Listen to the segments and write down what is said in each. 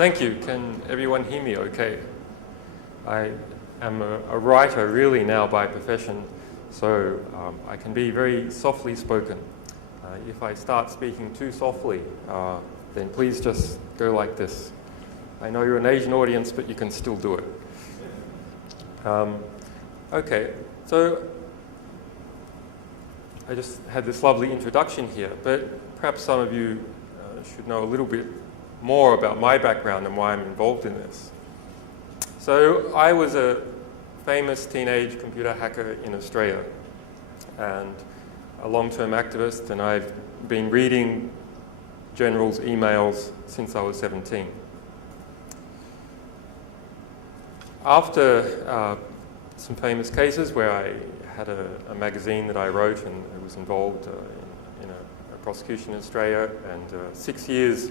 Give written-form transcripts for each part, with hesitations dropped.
Thank you. Can everyone hear me okay? I am a writer really now by profession, so I can be very softly spoken. If I start speaking too softly, then please just go like this. I know you're an Asian audience, but you can still do it. Okay, so I just had this lovely introduction here, but perhaps some of you should know a little bit more about my background and why I'm involved in this. So I was a famous teenage computer hacker in Australia and a long-term activist, and I've been reading generals' emails since I was 17. After some famous cases where I had a magazine that I wrote and I was involved in a prosecution in Australia and 6 years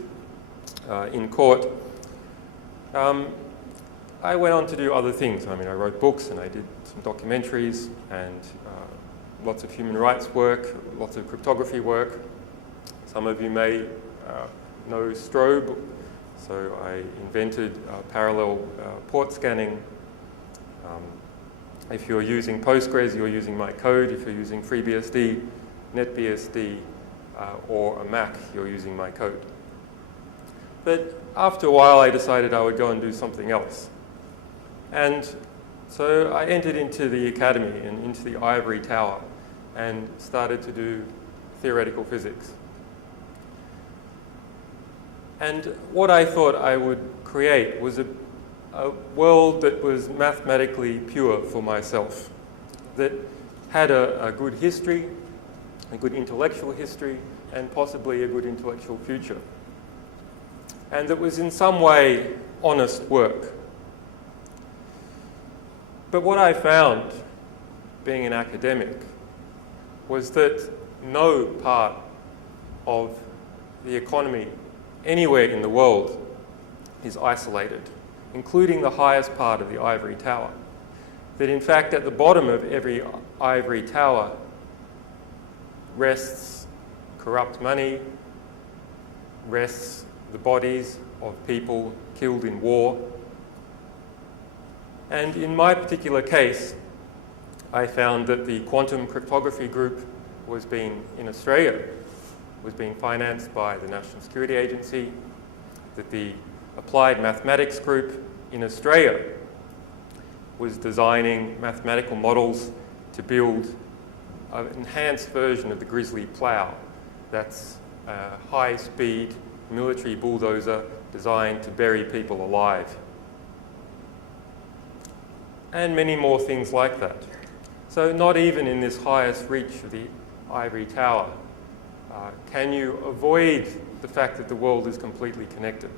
in court, I went on to do other things. I mean, I wrote books and I did some documentaries and lots of human rights work, lots of cryptography work. Some of you may know Strobe. So I invented parallel port scanning. If you're using Postgres, you're using my code. If you're using FreeBSD, NetBSD, or a Mac, you're using my code. But after a while, I decided I would go and do something else. And so I entered into the academy and into the ivory tower and started to do theoretical physics. And what I thought I would create was a world that was mathematically pure for myself, that had a good history, a good intellectual history, and possibly a good intellectual future. And that was in some way honest work. But what I found, being an academic, was that no part of the economy anywhere in the world is isolated, including the highest part of the ivory tower. That in fact at the bottom of every ivory tower rests corrupt money, rests the bodies of people killed in war. And in my particular case, I found that the quantum cryptography group in Australia was being financed by the National Security Agency, that the applied mathematics group in Australia was designing mathematical models to build an enhanced version of the Grizzly plow. That's a high-speed military bulldozer designed to bury people alive. And many more things like that. So not even in this highest reach of the ivory tower can you avoid the fact that the world is completely connected.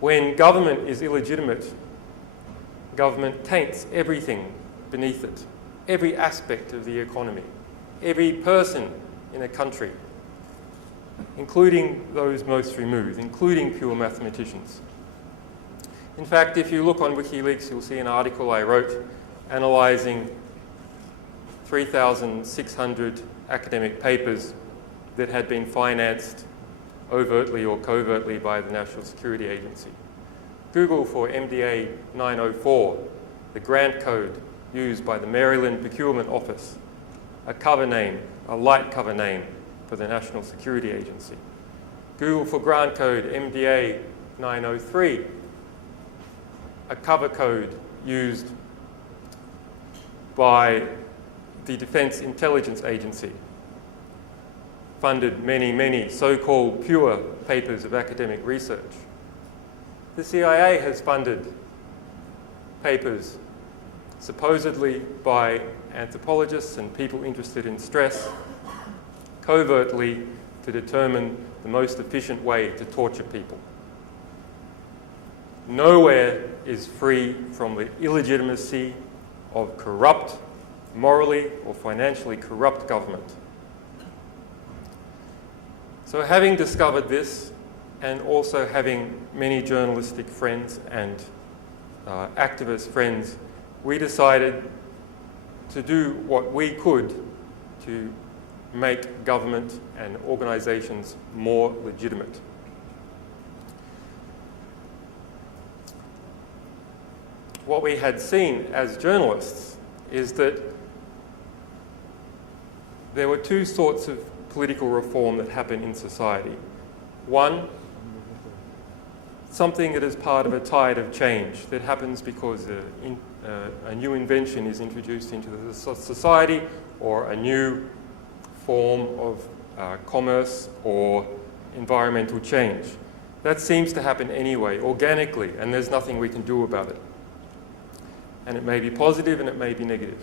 When government is illegitimate, government taints everything beneath it, every aspect of the economy, every person in a country, including those most removed, including pure mathematicians. In fact, if you look on WikiLeaks, you'll see an article I wrote analysing 3,600 academic papers that had been financed overtly or covertly by the National Security Agency. Google for MDA 904, the grant code used by the Maryland Procurement Office, a cover name, a light cover name for the National Security Agency. Google for grant code MDA 903, a cover code used by the Defense Intelligence Agency, funded many, many so-called pure papers of academic research. The CIA has funded papers supposedly by anthropologists and people interested in stress, covertly to determine the most efficient way to torture people. Nowhere is free from the illegitimacy of corrupt, morally or financially corrupt government. So having discovered this, and also having many journalistic friends and activist friends, we decided to do what we could to make government and organisations more legitimate. what we had seen as journalists is that there were two sorts of political reform that happen in society. One, something that is part of a tide of change that happens because a new invention is introduced into the society, or a new form of commerce or environmental change. That seems to happen anyway, organically, and there's nothing we can do about it. And it may be positive and it may be negative.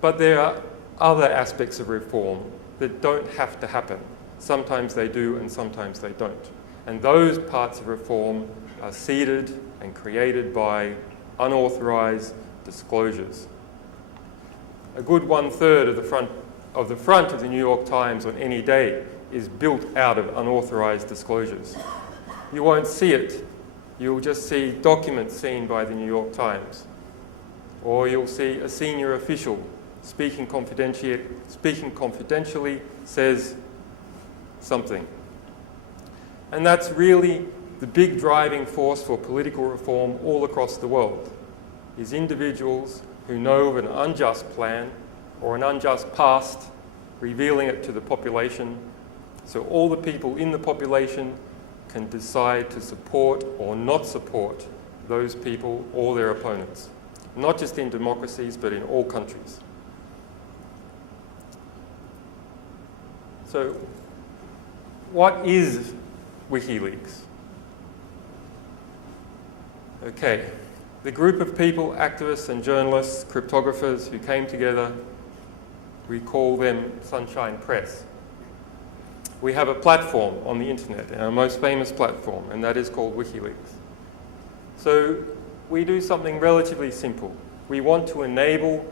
But there are other aspects of reform that don't have to happen. Sometimes they do and sometimes they don't. And those parts of reform are seeded and created by unauthorized disclosures. A good 1/3 of the front of the New York Times on any day is built out of unauthorized disclosures. You won't see it. You'll just see documents seen by the New York Times. Or you'll see a senior official speaking confidentially says something. And that's really the big driving force for political reform all across the world, is individuals who know of an unjust plan or an unjust past, revealing it to the population, so all the people in the population can decide to support or not support those people or their opponents, not just in democracies, but in all countries. So, what is WikiLeaks? Okay, the group of people, activists and journalists, cryptographers who came together, we call them Sunshine Press. We have a platform on the internet, our most famous platform, and that is called WikiLeaks. So we do something relatively simple. We want to enable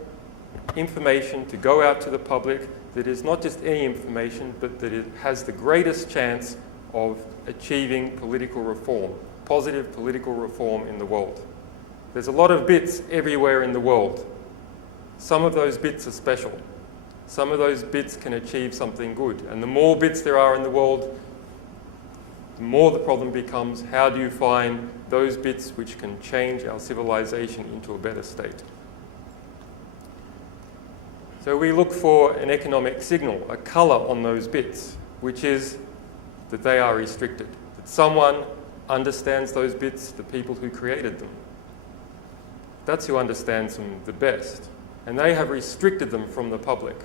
information to go out to the public that is not just any information, but that it has the greatest chance of achieving political reform, positive political reform in the world. There's a lot of bits everywhere in the world. Some of those bits are special. Some of those bits can achieve something good. And the more bits there are in the world, the more the problem becomes, how do you find those bits which can change our civilization into a better state? So we look for an economic signal, a color on those bits, which is that they are restricted, that someone understands those bits, the people who created them. That's who understands them the best. And they have restricted them from the public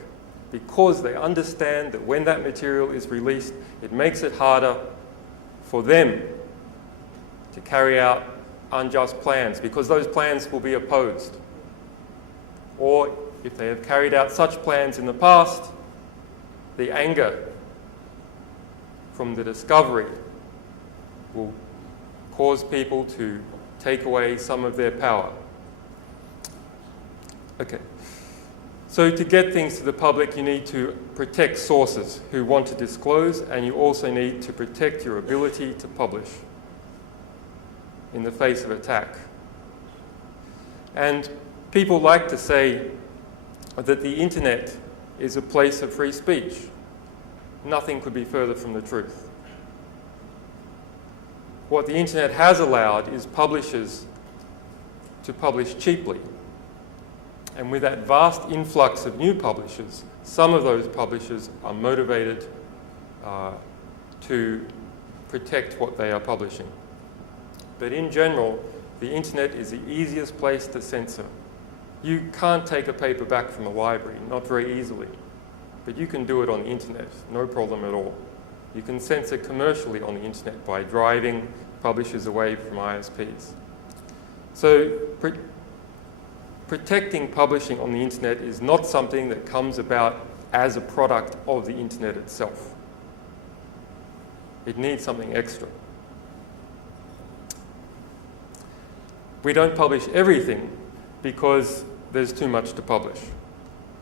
because they understand that when that material is released, it makes it harder for them to carry out unjust plans, because those plans will be opposed. Or if they have carried out such plans in the past, the anger from the discovery will cause people to take away some of their power. Okay. So to get things to the public, you need to protect sources who want to disclose, and you also need to protect your ability to publish in the face of attack. And people like to say that the internet is a place of free speech. Nothing could be further from the truth. What the internet has allowed is publishers to publish cheaply. And with that vast influx of new publishers, some of those publishers are motivated to protect what they are publishing. But in general, the internet is the easiest place to censor. You can't take a paper back from a library, not very easily. But you can do it on the internet, no problem at all. You can censor commercially on the internet by driving publishers away from ISPs. So protecting publishing on the internet is not something that comes about as a product of the internet itself. It needs something extra. We don't publish everything because there's too much to publish.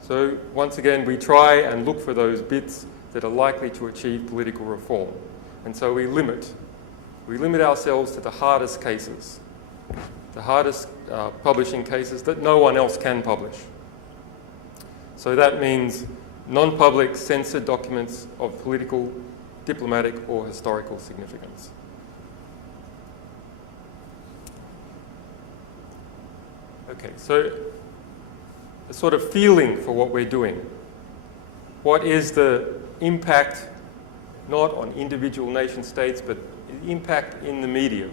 So once again, we try and look for those bits that are likely to achieve political reform. And so we limit ourselves to the hardest cases, the hardest publishing cases that no one else can publish. So that means non-public censored documents of political, diplomatic, or historical Okay, so a sort of feeling for what we're doing. What is the impact, not on individual nation states, but the impact in the media?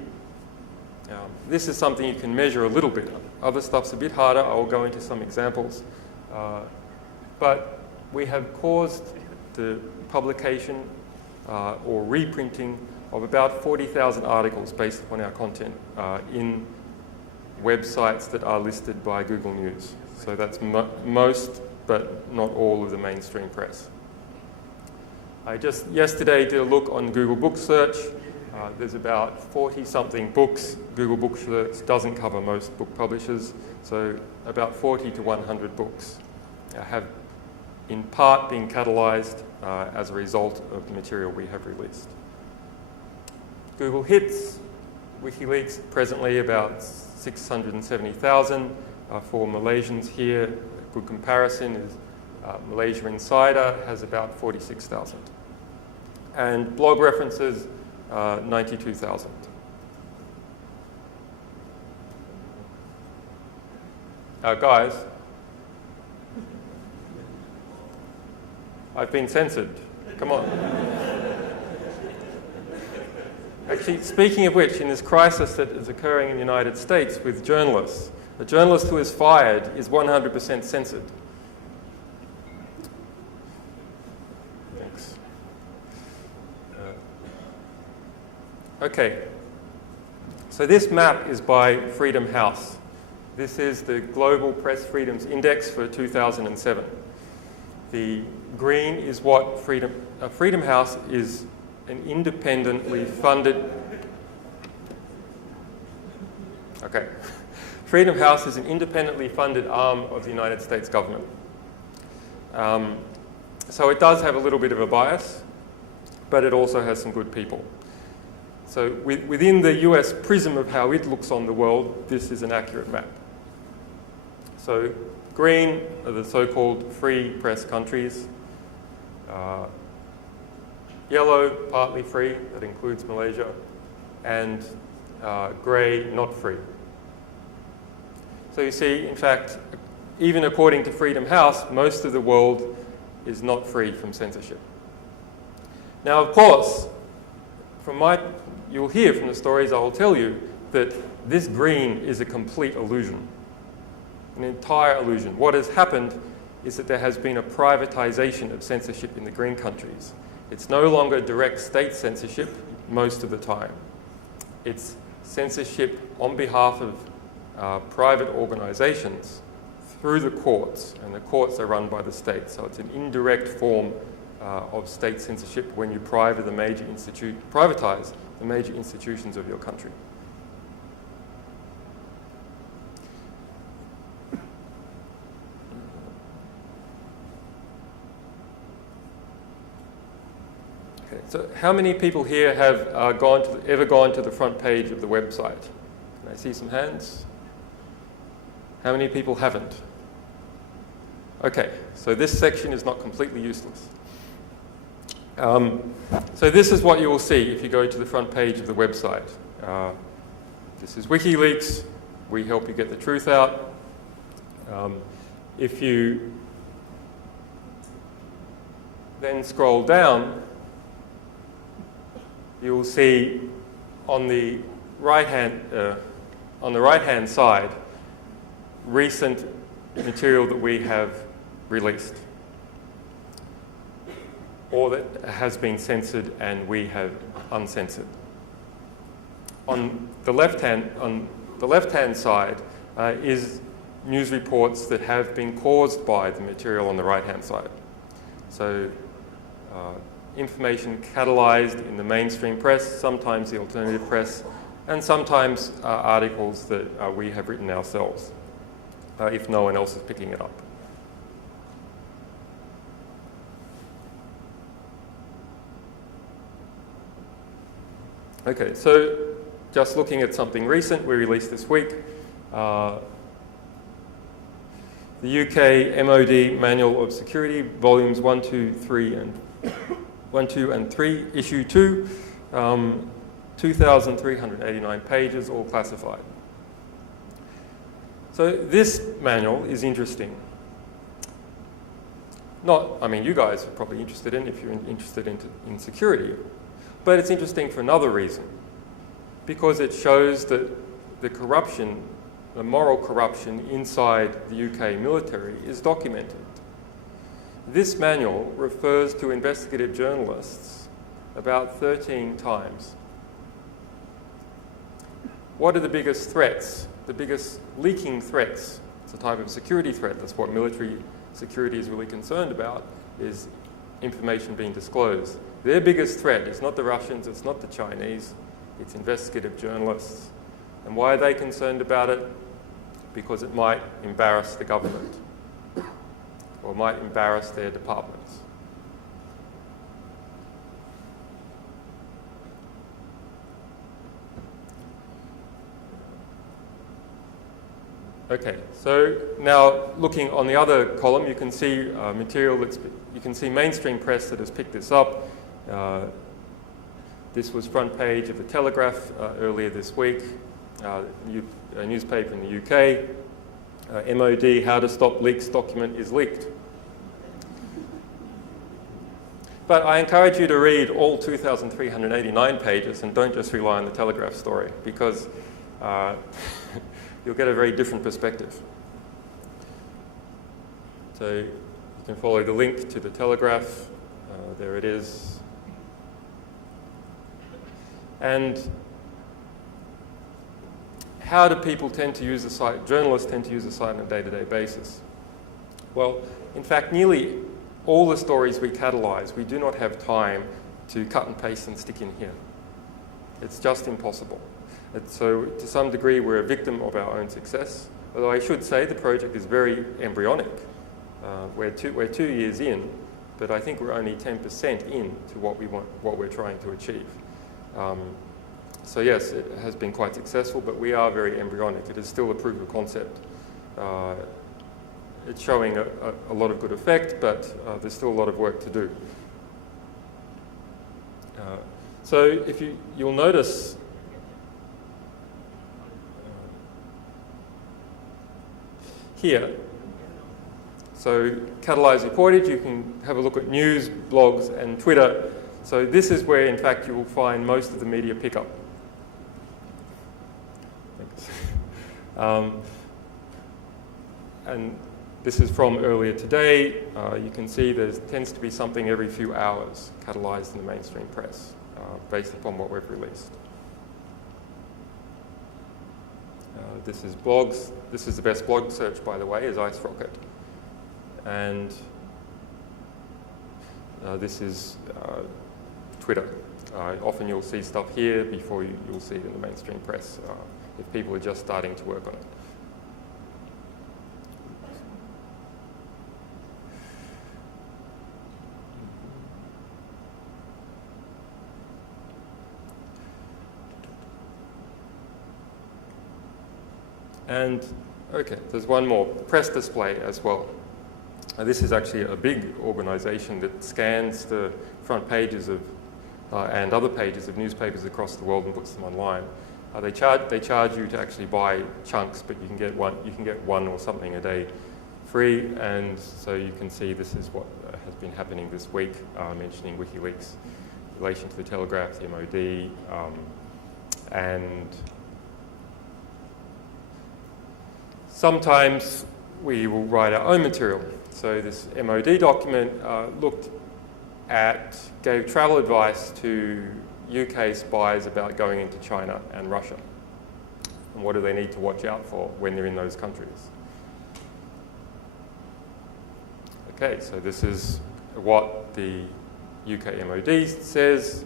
This is something you can measure a little bit. Other stuff's a bit harder. I'll go into some examples. But we have caused the publication or reprinting of about 40,000 articles based upon our content in websites that are listed by Google News. So that's most, but not all of the mainstream press. I just yesterday did a look on Google Book Search. There's about 40-something books. Google Book Search doesn't cover most book publishers, so about 40 to 100 books have in part been catalyzed as a result of the material we have released. Google Hits, WikiLeaks, presently about 670,000. For Malaysians here, a good comparison is Malaysia Insider has about 46,000. And blog references, 92,000. Guys, I've been censored. Come on. Actually, speaking of which, in this crisis that is occurring in the United States with journalists, a journalist who is fired is 100% censored. Thanks. Okay. So this map is by Freedom House. This is the Global Press Freedoms Index for 2007. The green is what Freedom House is an independently funded... Okay. Freedom House is an independently funded arm of the United States government. So it does have a little bit of a bias, but it also has some good people. So within the US prism of how it looks on the world, this is an accurate map. So green are the so-called free press countries. Yellow, partly free, that includes Malaysia, and grey, not free. So you see, in fact, even according to Freedom House, most of the world is not free from censorship. Now, of course, you'll hear from the stories I will tell you that this green is a complete illusion, an entire illusion. What has happened is that there has been a privatization of censorship in the green countries. It's no longer direct state censorship most of the time. It's censorship on behalf of private organizations through the courts, and the courts are run by the state. So it's an indirect form of state censorship when you privatize the major institutions of your country. Okay, so how many people here have ever gone to the front page of the website? Can I see some hands? How many people haven't? Okay, so this section is not completely useless. So this is what you will see if you go to the front page of the website. This is WikiLeaks. We help you get the truth out. If you then scroll down, you will see on the right-hand side recent material that we have released, or that has been censored and we have uncensored. On the left-hand side is news reports that have been caused by the material on the right-hand side. So information catalyzed in the mainstream press, sometimes the alternative press, and sometimes articles that we have written ourselves, if no one else is picking it up. Okay, so just looking at something recent we released this week, the UK MOD Manual of Security, volumes 1, 2, and 3, issue 2, 2,389 pages, all classified. So this manual is interesting. You guys are probably interested in if you're interested in security, but it's interesting for another reason, because it shows that the corruption, the moral corruption inside the UK military is documented. This manual refers to investigative journalists about 13 times. What are the biggest threats? The biggest leaking threats? It's a type of security threat. That's what military security is really concerned about, is information being disclosed. Their biggest threat is not the Russians, it's not the Chinese, it's investigative journalists. And why are they concerned about it? Because it might embarrass the government or might embarrass their departments. Okay, so now looking on the other column, you can see material you can see mainstream press that has picked this up. This was front page of the Telegraph earlier this week, a newspaper in the UK. MOD, how to stop leaks document is leaked. But I encourage you to read all 2,389 pages and don't just rely on the Telegraph story, because you'll get a very different perspective. So you can follow the link to the Telegraph. There it is. And how do people tend to use the site? Journalists tend to use the site on a day-to-day basis. Well, in fact, nearly all the stories we catalyze, we do not have time to cut and paste and stick in here. It's just impossible. So to some degree, we're a victim of our own success. Although I should say the project is very embryonic. We're 2 years in, but I think we're only 10% in to what we're trying to achieve. So yes, it has been quite successful, but we are very embryonic. It is still a proof of concept. It's showing a lot of good effect, but there's still a lot of work to do. So if you'll notice, here, so catalyze reportage, you can have a look at news, blogs, and Twitter. So this is where, in fact, you will find most of the media pickup. And this is from earlier today. You can see there tends to be something every few hours catalyzed in the mainstream press based upon what we've released. This is blogs. This is the best blog search, by the way, is Ice Rocket. And this is Twitter. Often you'll see stuff here before you'll see it in the mainstream press if people are just starting to work on it. And, okay, there's one more, press display as well. This is actually a big organization that scans the front pages of, and other pages of newspapers across the world and puts them online. They charge you to actually buy chunks, but you can get one or something a day free, and so you can see this is what has been happening this week, mentioning WikiLeaks in relation to the Telegraph, the MOD, and sometimes we will write our own material. So this MOD document gave travel advice to UK spies about going into China and Russia. And what do they need to watch out for when they're in those countries? Okay, so this is what the UK MOD says.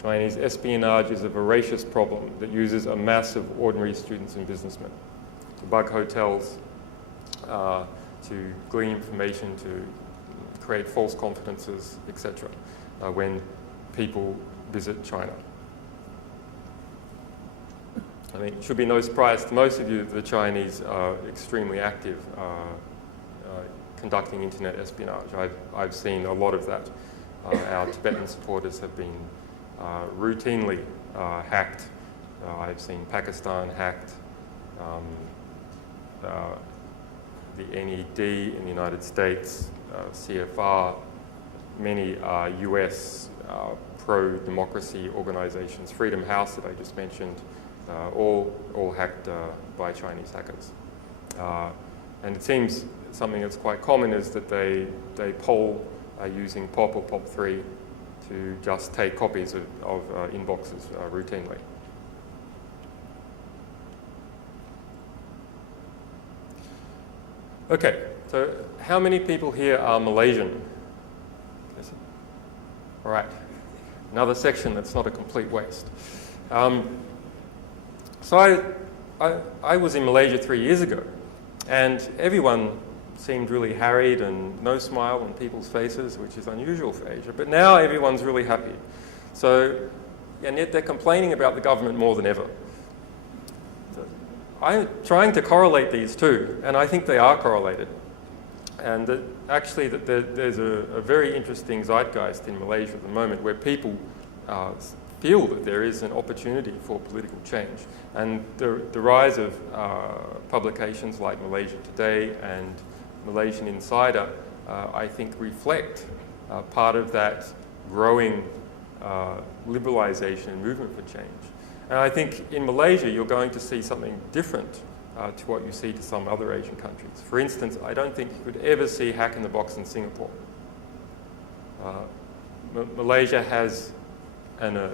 Chinese espionage is a voracious problem that uses a mass of ordinary students and businessmen to bug hotels, to glean information, to create false confidences, etc., when people visit China. I mean, it should be no surprise to most of you that the Chinese are extremely active conducting internet espionage. I've seen a lot of that. Our Tibetan supporters have been routinely hacked. I've seen Pakistan hacked. the NED in the United States, CFR, many US pro-democracy organizations, Freedom House that I just mentioned, all hacked by Chinese hackers. And it seems something that's quite common is that they poll using POP or POP3 to just take copies of inboxes routinely. Okay, so how many people here are Malaysian? All right, another section that's not a complete waste. So I was in Malaysia 3 years ago, and everyone seemed really harried and no smile on people's faces, which is unusual for Asia. But now everyone's really happy. So, and yet they're complaining about the government more than ever. So I'm trying to correlate these two, and I think they are correlated. And that actually that there's a very interesting zeitgeist in Malaysia at the moment where people feel that there is an opportunity for political change. And the rise of publications like Malaysia Today and Malaysian Insider, I think, reflect part of that growing liberalisation and movement for change. And I think in Malaysia, you're going to see something different to what you see to some other Asian countries. For instance, I don't think you could ever see Hack in the Box in Singapore. Malaysia has a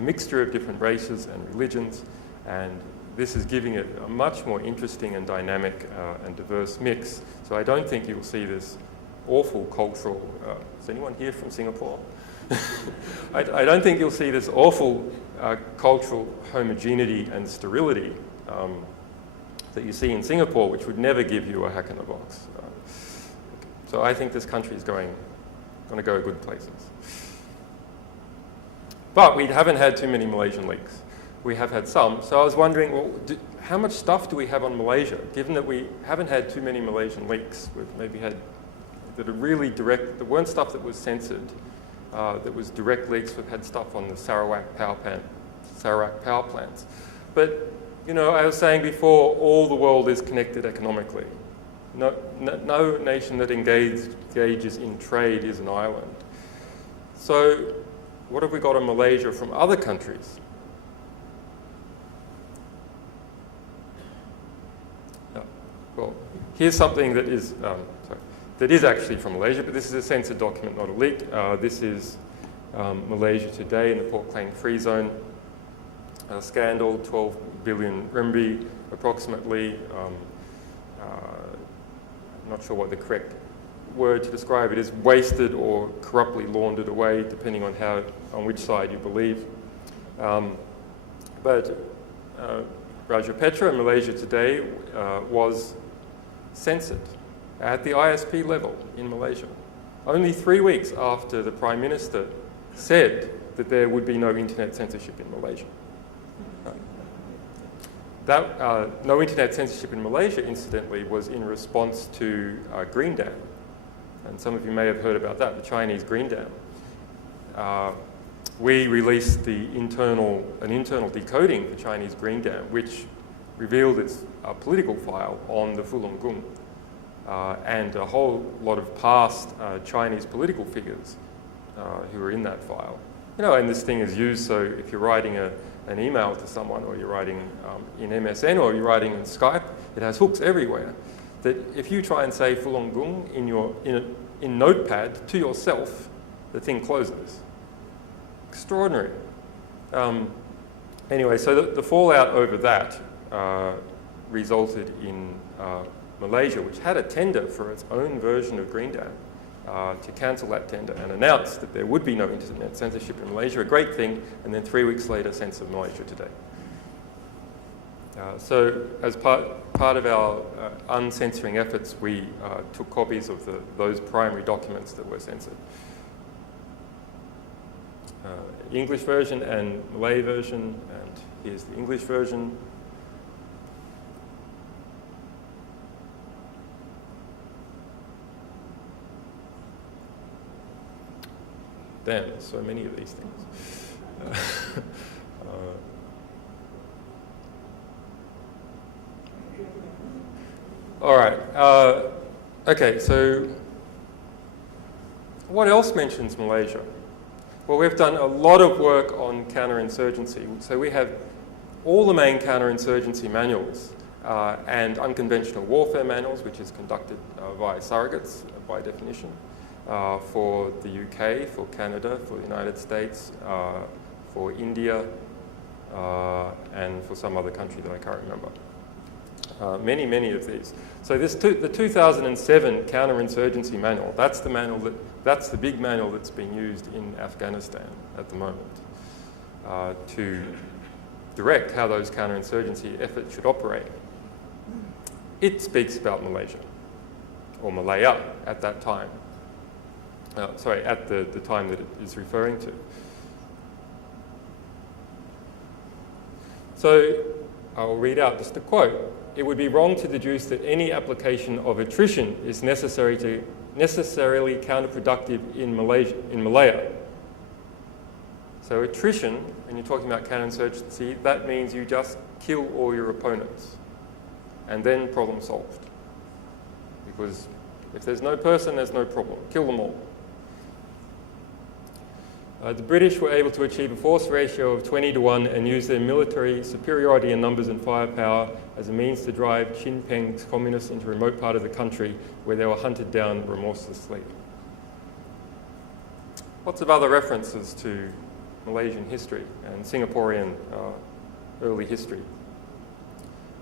mixture of different races and religions, and this is giving it a much more interesting and dynamic and diverse mix. So I don't think you'll see this awful cultural, is anyone here from Singapore? I don't think you'll see this awful cultural homogeneity and sterility that you see in Singapore, which would never give you a hack in the box. So I think this country is going to go good places. But we haven't had too many Malaysian leaks. We have had some. So I was wondering, well, how much stuff do we have on Malaysia? Given that we haven't had too many Malaysian leaks, we've maybe had that are really direct, that weren't stuff that was censored, that was direct leaks. We've had stuff on the Sarawak power plants. But, you know, I was saying before, all the world is connected economically. No nation that engages in trade is an island. So what have we got in Malaysia from other countries? Well, here's something that is actually from Malaysia, but this is a censored document, not a leak. This is Malaysia Today in the Pork Claim Free Zone scandal, 12 billion ringgit approximately. I'm not sure what the correct word to describe it is, wasted or corruptly laundered away, depending on which side you believe. But Rajapetra in Malaysia Today was censored at the ISP level in Malaysia, only 3 weeks after the Prime Minister said that there would be no internet censorship in Malaysia. That no internet censorship in Malaysia, incidentally, was in response to Green Dam. And some of you may have heard about that, the Chinese Green Dam. We released an internal decoding for Chinese Green Dam, which revealed its political file on the Falun Gong and a whole lot of past Chinese political figures who were in that file. You know, and this thing is used, so if you're writing an email to someone, or you're writing in MSN, or you're writing in Skype, it has hooks everywhere. That if you try and say Falun Gong in Notepad to yourself, the thing closes. Extraordinary. Anyway, so the fallout over that resulted in Malaysia, which had a tender for its own version of Green Dam, to cancel that tender and announce that there would be no internet censorship in Malaysia, a great thing, and then 3 weeks later censored Malaysia Today. So as part of our uncensoring efforts, we took copies of those primary documents that were censored. English version and Malay version, and here's the English version. Damn, there's so many of these things. All right. Okay, so what else mentions Malaysia? Well, we've done a lot of work on counterinsurgency. So we have all the main counterinsurgency manuals and unconventional warfare manuals, which is conducted via surrogates by definition, for the UK, for Canada, for the United States, for India, and for some other country that I can't remember. Many of these. So the 2007 counterinsurgency manual, that's the big manual that's being used in Afghanistan at the moment to direct how those counterinsurgency efforts should operate. It speaks about Malaysia, or Malaya at that time. Sorry, at the time that it is referring to. So I'll read out just a quote. It would be wrong to deduce that any application of attrition is necessarily counterproductive in Malaya. So attrition, when you're talking about counterinsurgency, that means you just kill all your opponents and then problem solved. Because if there's no person, there's no problem. Kill them all. The British were able to achieve a force ratio of 20-1 and use their military superiority in numbers and firepower as a means to drive Sinn Peng's communists into a remote part of the country where they were hunted down remorselessly. Lots of other references to Malaysian history and Singaporean early history,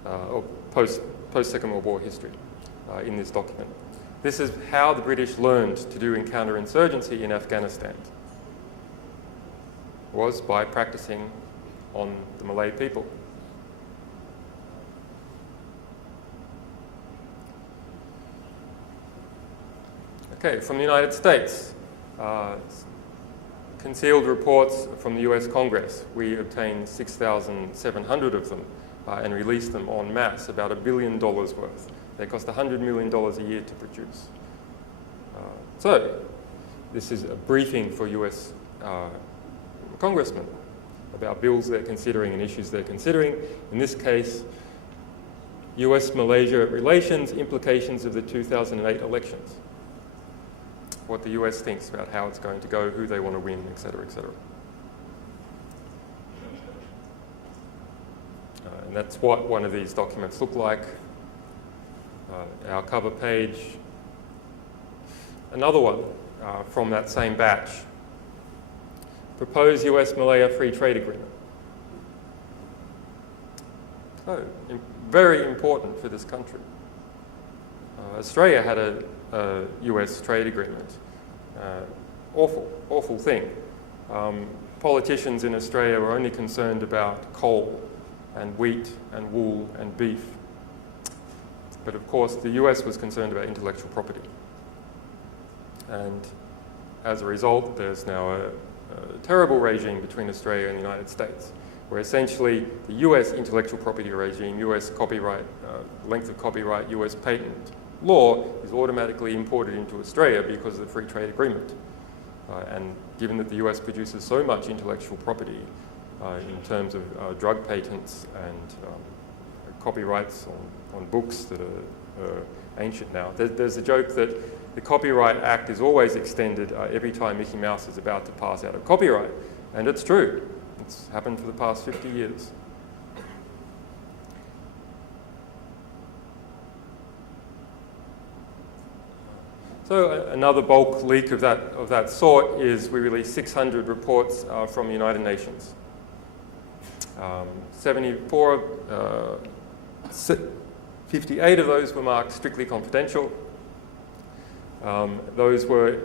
or post-Second World War history in this document. This is how the British learned to do counterinsurgency in Afghanistan. Was by practicing on the Malay people. Okay, from the United States, concealed reports from the US Congress. We obtained 6,700 of them and released them en masse, about $1 billion worth. They cost $100 million a year to produce. So, this is a briefing for US congressmen about bills they're considering and issues they're considering. In this case, US-Malaysia relations, implications of the 2008 elections. What the US thinks about how it's going to go, who they want to win, etc., etc. And that's what one of these documents look like. Our cover page. Another one from that same batch. Proposed US-Malaya Free Trade Agreement. So, very important for this country. Australia had a US trade agreement. Awful thing. Politicians in Australia were only concerned about coal and wheat and wool and beef. But of course, the US was concerned about intellectual property. And as a result, there's now a terrible regime between Australia and the United States, where essentially the US intellectual property regime, US copyright, length of copyright, US patent law is automatically imported into Australia because of the free trade agreement. And given that the US produces so much intellectual property in terms of drug patents and copyrights on books that are ancient now, there's a joke that the Copyright Act is always extended every time Mickey Mouse is about to pass out of copyright. And it's true. It's happened for the past 50 years. So another bulk leak of that sort is we released 600 reports from the United Nations. 58 of those were marked strictly confidential. Those were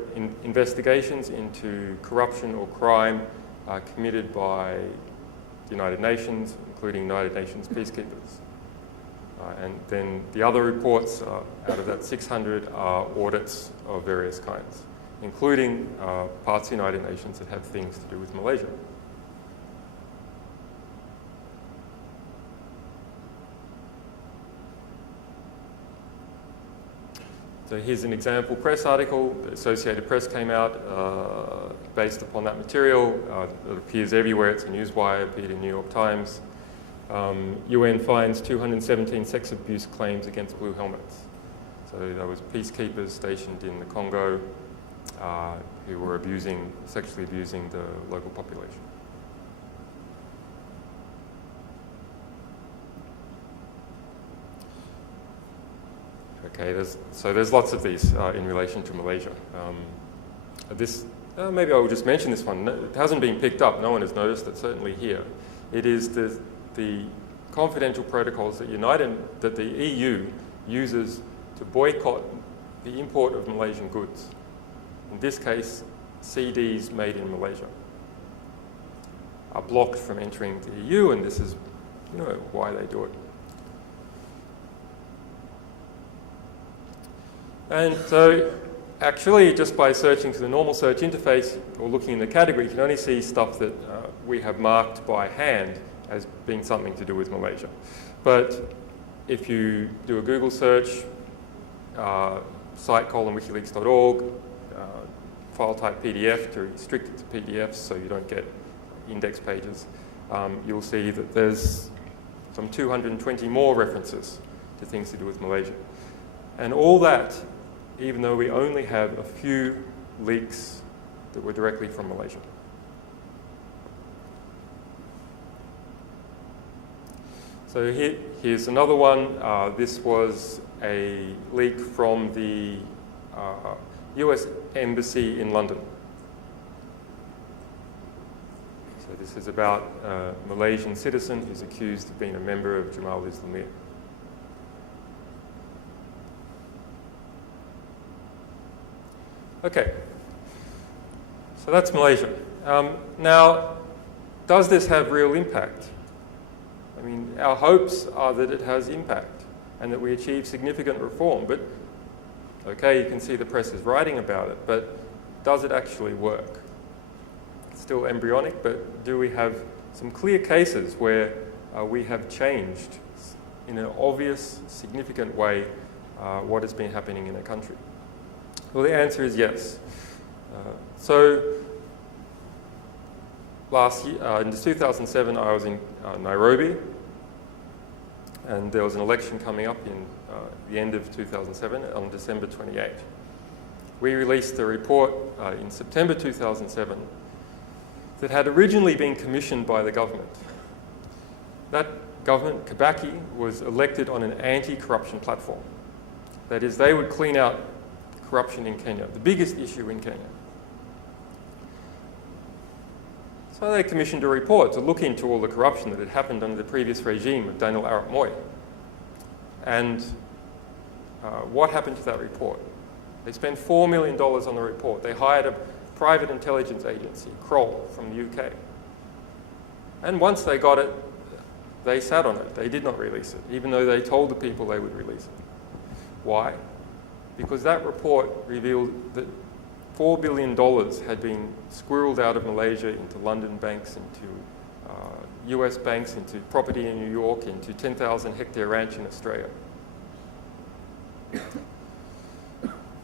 investigations into corruption or crime committed by the United Nations, including United Nations peacekeepers. And then the other reports out of that 600 are audits of various kinds, including parts of the United Nations that have things to do with Malaysia. So here's an example press article. The Associated Press came out based upon that material. It appears everywhere. It's a newswire, appeared in New York Times. UN finds 217 sex abuse claims against blue helmets. So there was peacekeepers stationed in the Congo who were sexually abusing the local population. Okay, there's lots of these in relation to Malaysia. Maybe I will just mention this one. It hasn't been picked up. No one has noticed it, certainly here. It is the confidential protocols that the EU uses to boycott the import of Malaysian goods. In this case, CDs made in Malaysia are blocked from entering the EU, and this is, why they do it. And so, actually, just by searching through the normal search interface or looking in the category, you can only see stuff that we have marked by hand as being something to do with Malaysia. But if you do a Google search, site:/wikileaks.org, file type PDF to restrict it to PDFs so you don't get index pages, you'll see that there's some 220 more references to things to do with Malaysia. And all that, even though we only have a few leaks that were directly from Malaysia. So here's another one. This was a leak from the US Embassy in London. So this is about a Malaysian citizen who's accused of being a member of Jemaah Islamiyah. Okay, so that's Malaysia. Now, does this have real impact? I mean, our hopes are that it has impact and that we achieve significant reform, but okay, you can see the press is writing about it, but does it actually work? It's still embryonic, but do we have some clear cases where we have changed in an obvious, significant way what has been happening in a country? Well, the answer is yes. So last year, in 2007, I was in Nairobi, and there was an election coming up in the end of 2007 on December 28. We released a report in September 2007 that had originally been commissioned by the government. That government, Kibaki, was elected on an anti-corruption platform. That is, they would clean out corruption in Kenya, the biggest issue in Kenya. So they commissioned a report to look into all the corruption that had happened under the previous regime of Daniel Arap Moi. And what happened to that report? They spent $4 million on the report. They hired a private intelligence agency, Kroll, from the UK. And once they got it, they sat on it. They did not release it, even though they told the people they would release it. Why? Because that report revealed that $4 billion had been squirreled out of Malaysia into London banks, into US banks, into property in New York, into 10,000 hectare ranch in Australia.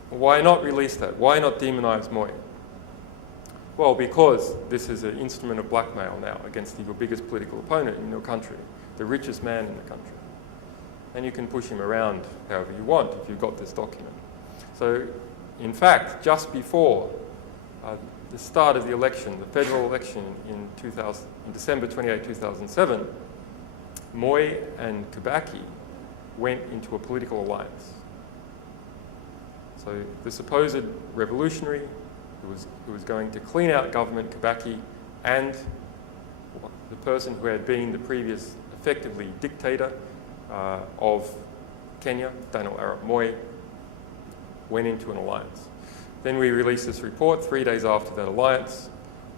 Why not release that? Why not demonize Moi? Well, because this is an instrument of blackmail now against your biggest political opponent in your country, the richest man in the country. And you can push him around however you want if you've got this document. So, in fact, just before the start of the election, the federal election in December 28, 2007, Moi and Kibaki went into a political alliance. So the supposed revolutionary who was going to clean out government, Kibaki, and the person who had been the previous, effectively, dictator of Kenya, Daniel Arap Moi, went into an alliance. Then we released this report 3 days after that alliance.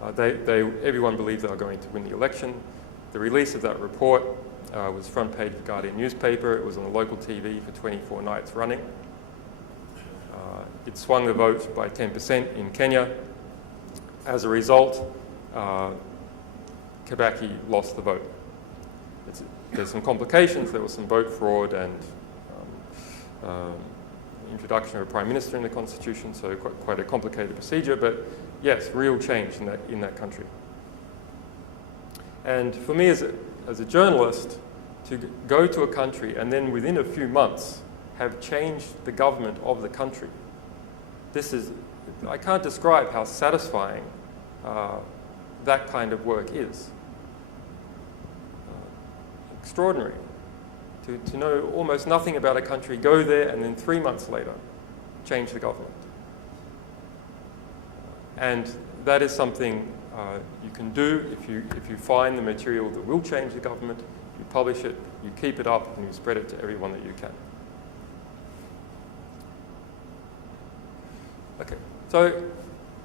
Everyone believed they were going to win the election. The release of that report was front page of the Guardian newspaper. It was on the local TV for 24 nights running. It swung the vote by 10% in Kenya. As a result, Kibaki lost the vote. There's some complications. There was some vote fraud and introduction of a prime minister in the constitution, so quite a complicated procedure, but yes, real change in that country. And for me as a journalist, to go to a country and then within a few months have changed the government of the country. I can't describe how satisfying that kind of work is. Extraordinary. To know almost nothing about a country, go there, and then 3 months later, change the government. And that is something you can do if you find the material that will change the government, you publish it, you keep it up, and you spread it to everyone that you can. Okay, so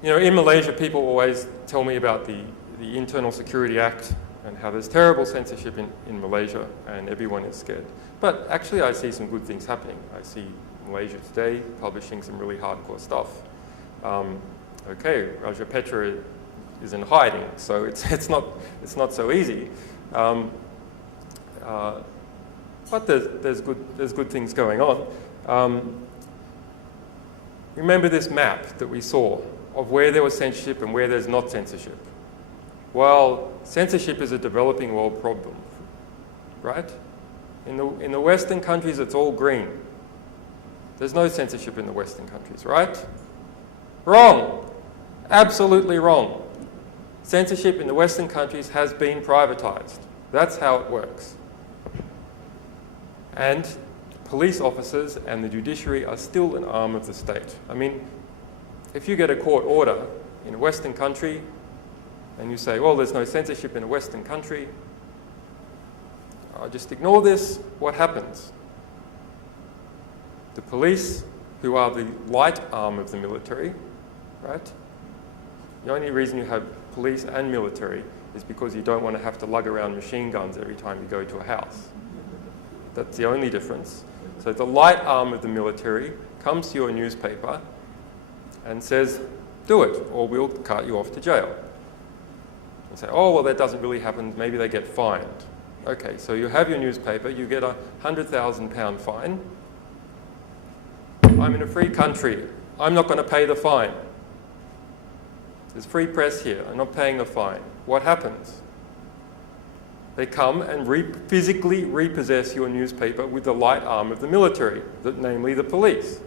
in Malaysia, people always tell me about the Internal Security Act and how there's terrible censorship in Malaysia and everyone is scared. But actually I see some good things happening. I see Malaysia Today publishing some really hardcore stuff. Okay, Raja Petra is in hiding, so it's not so easy. But there's good things going on. Remember this map that we saw of where there was censorship and where there's not censorship. Well, censorship is a developing world problem, right? In the Western countries, it's all green. There's no censorship in the Western countries, right? Wrong. Absolutely wrong. Censorship in the Western countries has been privatized. That's how it works. And police officers and the judiciary are still an arm of the state. I mean, if you get a court order in a Western country and you say, well, there's no censorship in a Western country, just ignore this, what happens? The police, who are the light arm of the military, right? The only reason you have police and military is because you don't want to have to lug around machine guns every time you go to a house. That's the only difference. So the light arm of the military comes to your newspaper and says, do it, or we'll cart you off to jail. You say, oh, well, that doesn't really happen. Maybe they get fined. Okay, so you have your newspaper, you get a £100,000 fine. I'm in a free country. I'm not going to pay the fine. There's free press here. I'm not paying the fine. What happens? They come and physically repossess your newspaper with the light arm of the military, namely the police.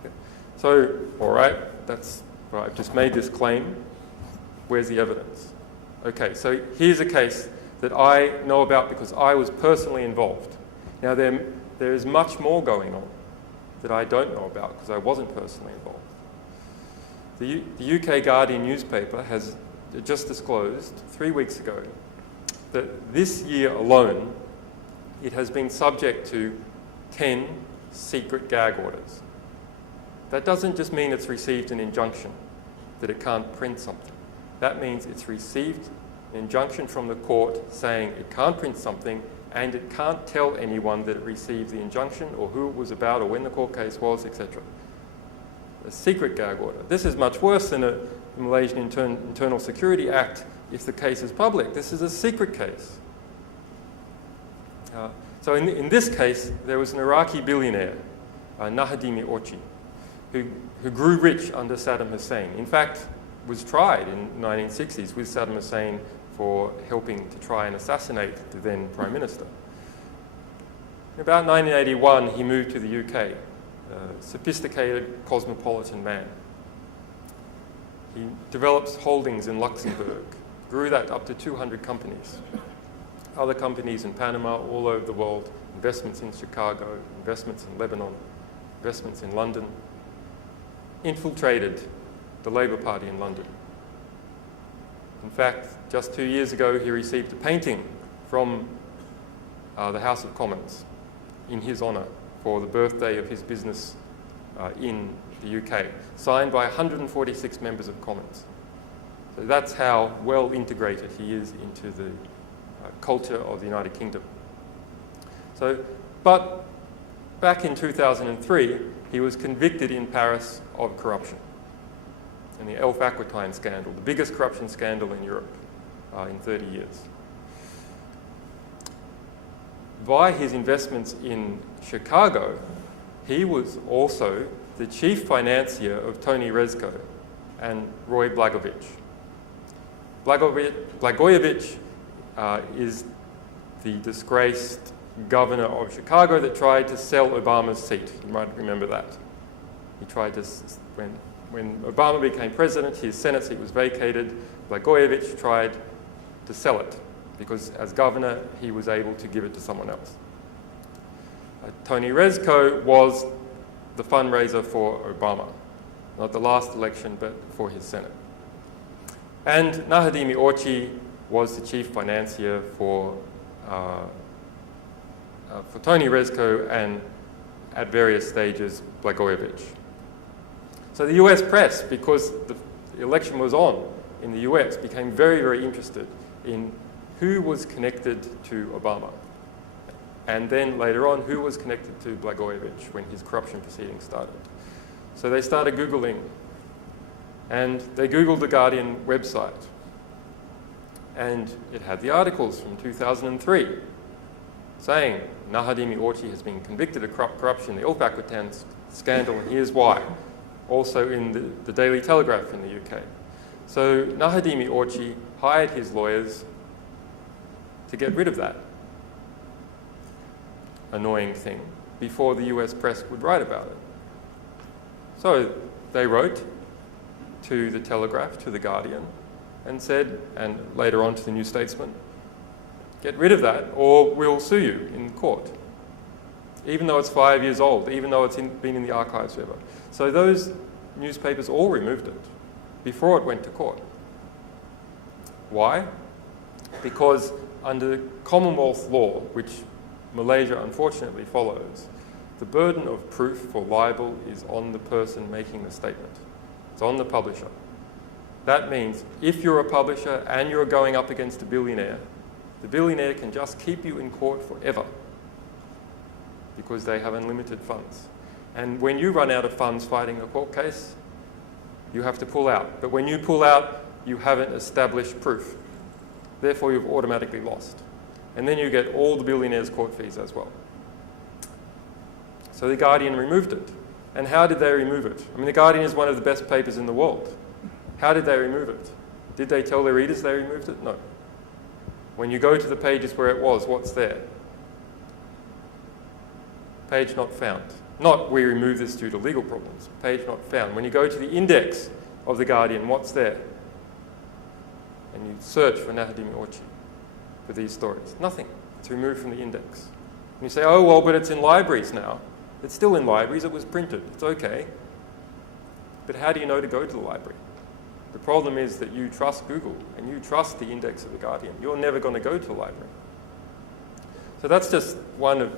Okay. So, all right, I've just made this claim. Where's the evidence? Okay, so here's a case that I know about because I was personally involved. Now, there is much more going on that I don't know about because I wasn't personally involved. The UK Guardian newspaper has just disclosed 3 weeks ago that this year alone, it has been subject to 10 secret gag orders. That doesn't just mean it's received an injunction that it can't print something. That means it's received an injunction from the court saying it can't print something and it can't tell anyone that it received the injunction or who it was about or when the court case was, etc. A secret gag order. This is much worse than a Malaysian Internal Security Act if the case is public. This is a secret case. So in this case, there was an Iraqi billionaire, Nahadimi Orchi, who grew rich under Saddam Hussein. In fact, was tried in the 1960s with Saddam Hussein for helping to try and assassinate the then Prime Minister. In about 1981, he moved to the UK, a sophisticated cosmopolitan man. He developed holdings in Luxembourg, grew that up to 200 companies. Other companies in Panama, all over the world, investments in Chicago, investments in Lebanon, investments in London, infiltrated the Labour Party in London. In fact, just 2 years ago, he received a painting from the House of Commons in his honour for the birthday of his business in the UK, signed by 146 members of Commons. So that's how well integrated he is into the culture of the United Kingdom. But back in 2003, he was convicted in Paris of corruption in the Elf Aquitaine scandal, the biggest corruption scandal in Europe in 30 years. By his investments in Chicago, he was also the chief financier of Tony Rezko and Roy Blagojevich. Blagojevich is the disgraced governor of Chicago that tried to sell Obama's seat. You might remember that. He tried to, when Obama became president, his Senate seat was vacated. Blagojevich tried to sell it because as governor, he was able to give it to someone else. Tony Rezko was the fundraiser for Obama, not the last election, but for his Senate. And Nahadimi Orchi was the chief financier for Tony Rezko and at various stages Blagojevich. So the US press, because the election was on in the US, became very, very interested in who was connected to Obama. And then later on, who was connected to Blagojevich when his corruption proceedings started. So they started Googling, and they Googled the Guardian website. And it had the articles from 2003 saying Nahadimi Orchi has been convicted of corruption in the Ulf-Aquitaine scandal, and here's why. Also in the Daily Telegraph in the UK. So Nahadimi Orchi hired his lawyers to get rid of that annoying thing before the US press would write about it. So they wrote to the Telegraph, to the Guardian, and said, and later on to the New Statesman, get rid of that or we'll sue you in court, even though it's 5 years old, even though it's been in the archives forever. So those newspapers all removed it before it went to court. Why? Because under Commonwealth law, which Malaysia unfortunately follows, the burden of proof for libel is on the person making the statement. It's on the publisher. That means if you're a publisher and you're going up against a billionaire, the billionaire can just keep you in court forever because they have unlimited funds. And when you run out of funds fighting a court case, you have to pull out. But when you pull out, you haven't established proof. Therefore, you've automatically lost. And then you get all the billionaires' court fees as well. So the Guardian removed it. And how did they remove it? I mean, the Guardian is one of the best papers in the world. How did they remove it? Did they tell their readers they removed it? No. When you go to the pages where it was, what's there? Page not found. Not we remove this due to legal problems. Page not found. When you go to the index of the Guardian, what's there? And you search for Nahadimi Orchi for these stories. Nothing. It's removed from the index. And you say, oh, well, but it's in libraries now. It's still in libraries. It was printed. It's okay. But how do you know to go to the library? The problem is that you trust Google and you trust the index of the Guardian. You're never going to go to the library. So that's just one of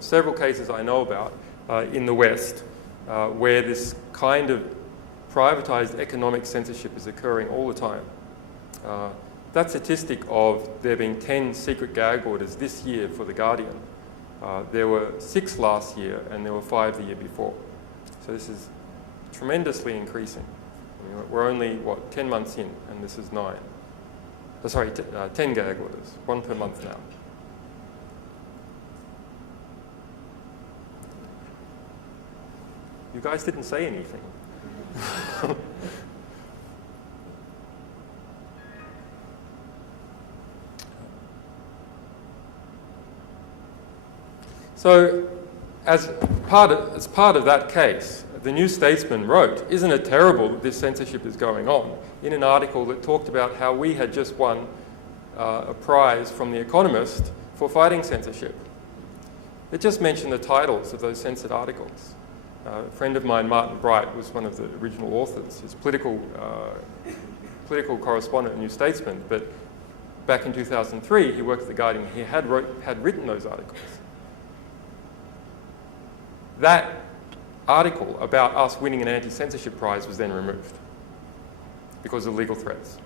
several cases I know about in the West where this kind of privatized economic censorship is occurring all the time. That statistic of there being 10 secret gag orders this year for The Guardian, there were 6 last year and there were 5 the year before. So this is tremendously increasing. I mean, we're only, 10 months in, and this is 9. 10 gag orders, 1 per month now. You guys didn't say anything. So, as part of that case, the New Statesman wrote, isn't it terrible that this censorship is going on, in an article that talked about how we had just won a prize from The Economist for fighting censorship. It just mentioned the titles of those censored articles. A friend of mine, Martin Bright, was one of the original authors. He's political correspondent at New Statesman, but back in 2003, he worked at The Guardian. He had written those articles. That article about us winning an anti-censorship prize was then removed because of legal threats.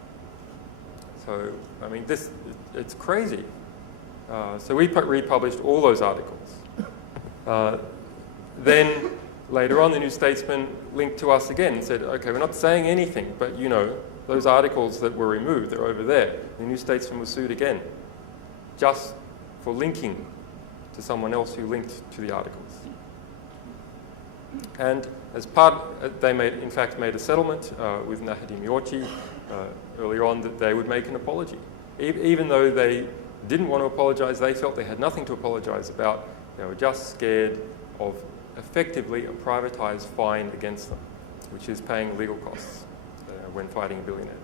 So, I mean, it's crazy. So we republished all those articles. Then later on, the New Statesman linked to us again and said, okay, we're not saying anything, but you know, those articles that were removed, they're over there. The New Statesman was sued again, just for linking to someone else who linked to the articles. And as part, they in fact made a settlement with Nahadimi Orchi earlier on that they would make an apology. Even though they didn't want to apologise. They felt they had nothing to apologise about. They were just scared of effectively a privatised fine against them, which is paying legal costs when fighting a billionaire.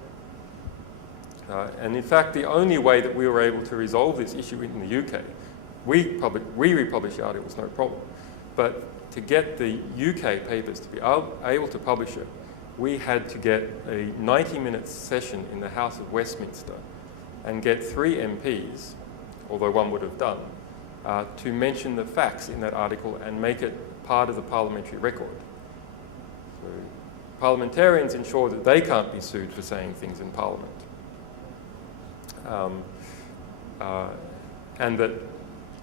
And in fact, the only way that we were able to resolve this issue in the UK, we republished the articles, no problem, but to get the UK papers to be able to publish it, we had to get a 90-minute session in the House of Westminster and get 3 MPs, although one would have done, to mention the facts in that article and make it part of the parliamentary record. So parliamentarians ensure that they can't be sued for saying things in Parliament. And that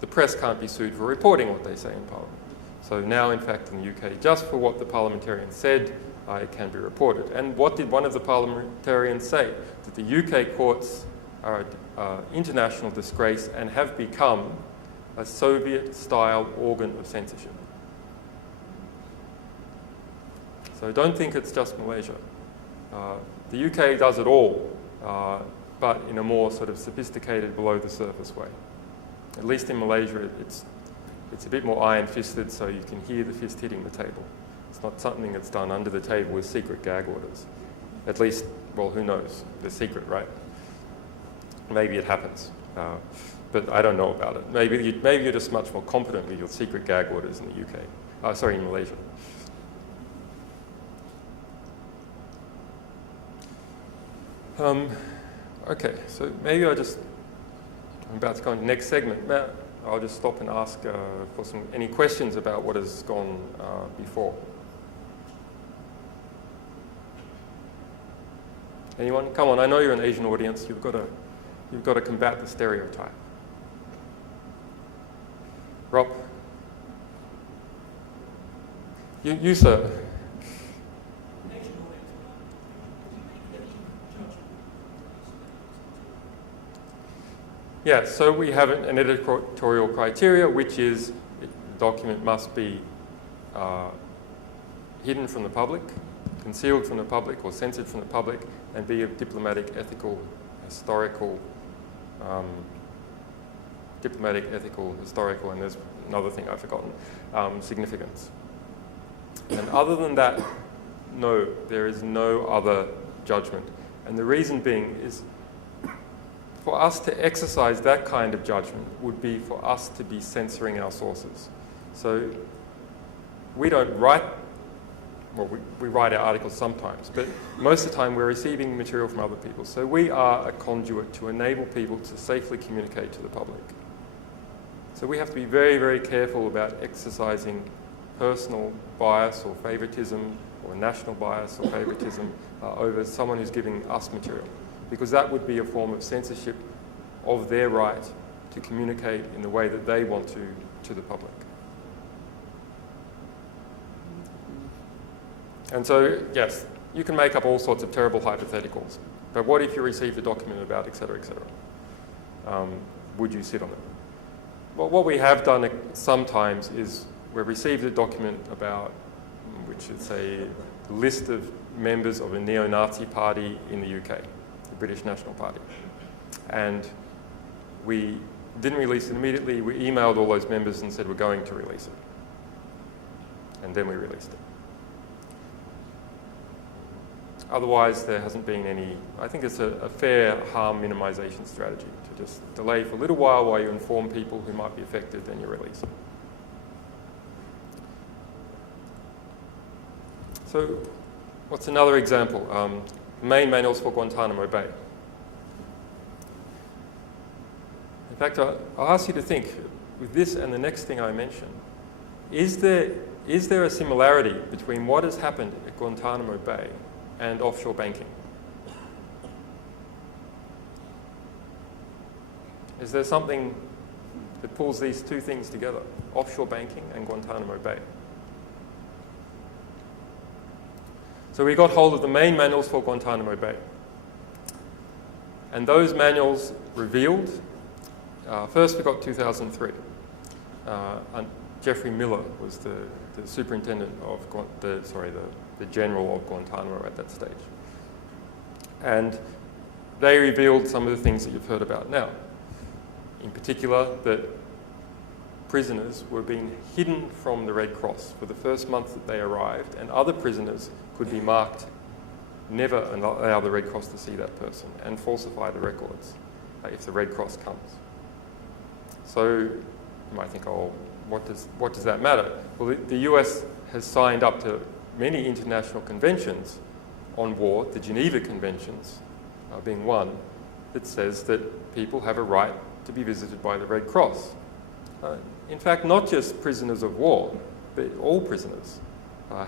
the press can't be sued for reporting what they say in Parliament. So now, in fact, in the UK, just for what the parliamentarian said, it can be reported. And what did one of the parliamentarians say? That the UK courts are an international disgrace and have become a Soviet-style organ of censorship. So don't think it's just Malaysia. The UK does it all, but in a more sort of sophisticated, below-the-surface way. At least in Malaysia, it's a bit more iron-fisted, so you can hear the fist hitting the table. It's not something that's done under the table with secret gag orders. At least, well, who knows? They're secret, right? Maybe it happens, but I don't know about it. Maybe you're just much more competent with your secret gag orders in the UK. Sorry, in Malaysia. Okay, so maybe I'm about to go on to the next segment. Matt, I'll just stop and ask for any questions about what has gone before. Anyone? Come on, I know you're an Asian audience. You've got to combat the stereotype. Rob? You sir. Yeah, so we have an editorial criteria, which is the document must be hidden from the public, concealed from the public, or censored from the public, and be of diplomatic, ethical, historical, and there's another thing I've forgotten, significance. And other than that, no, there is no other judgment. And the reason being is, for us to exercise that kind of judgment would be for us to be censoring our sources. So we don't write, well, we write our articles sometimes, but most of the time we're receiving material from other people. So we are a conduit to enable people to safely communicate to the public. So we have to be very, very careful about exercising personal bias or favoritism or national bias or favoritism over someone who's giving us material, because that would be a form of censorship of their right to communicate in the way that they want to the public. And so, yes, you can make up all sorts of terrible hypotheticals, but what if you received a document about et cetera, would you sit on it? Well, what we have done sometimes is we've received a document about, which is a list of members of a neo-Nazi party in the UK, the British National Party. And we didn't release it immediately. We emailed all those members and said we're going to release it. And then we released it. Otherwise, there hasn't been any, I think it's a fair harm minimization strategy to just delay for a little while you inform people who might be affected, then you release it. So what's another example? Main manuals for Guantanamo Bay. In fact, I'll ask you to think, with this and the next thing I mention, is there a similarity between what has happened at Guantanamo Bay and offshore banking? Is there something that pulls these two things together, offshore banking and Guantanamo Bay? So we got hold of the main manuals for Guantanamo Bay. And those manuals revealed, first we got 2003. Jeffrey Miller was the superintendent of, the general of Guantanamo at that stage. And they revealed some of the things that you've heard about now. In particular, that prisoners were being hidden from the Red Cross for the first month that they arrived, and other prisoners could be marked never allow the Red Cross to see that person and falsify the records if the Red Cross comes. So you might think, oh, what does that matter? Well, the US has signed up to many international conventions on war, the Geneva Conventions being one, that says that people have a right to be visited by the Red Cross. In fact, not just prisoners of war, but all prisoners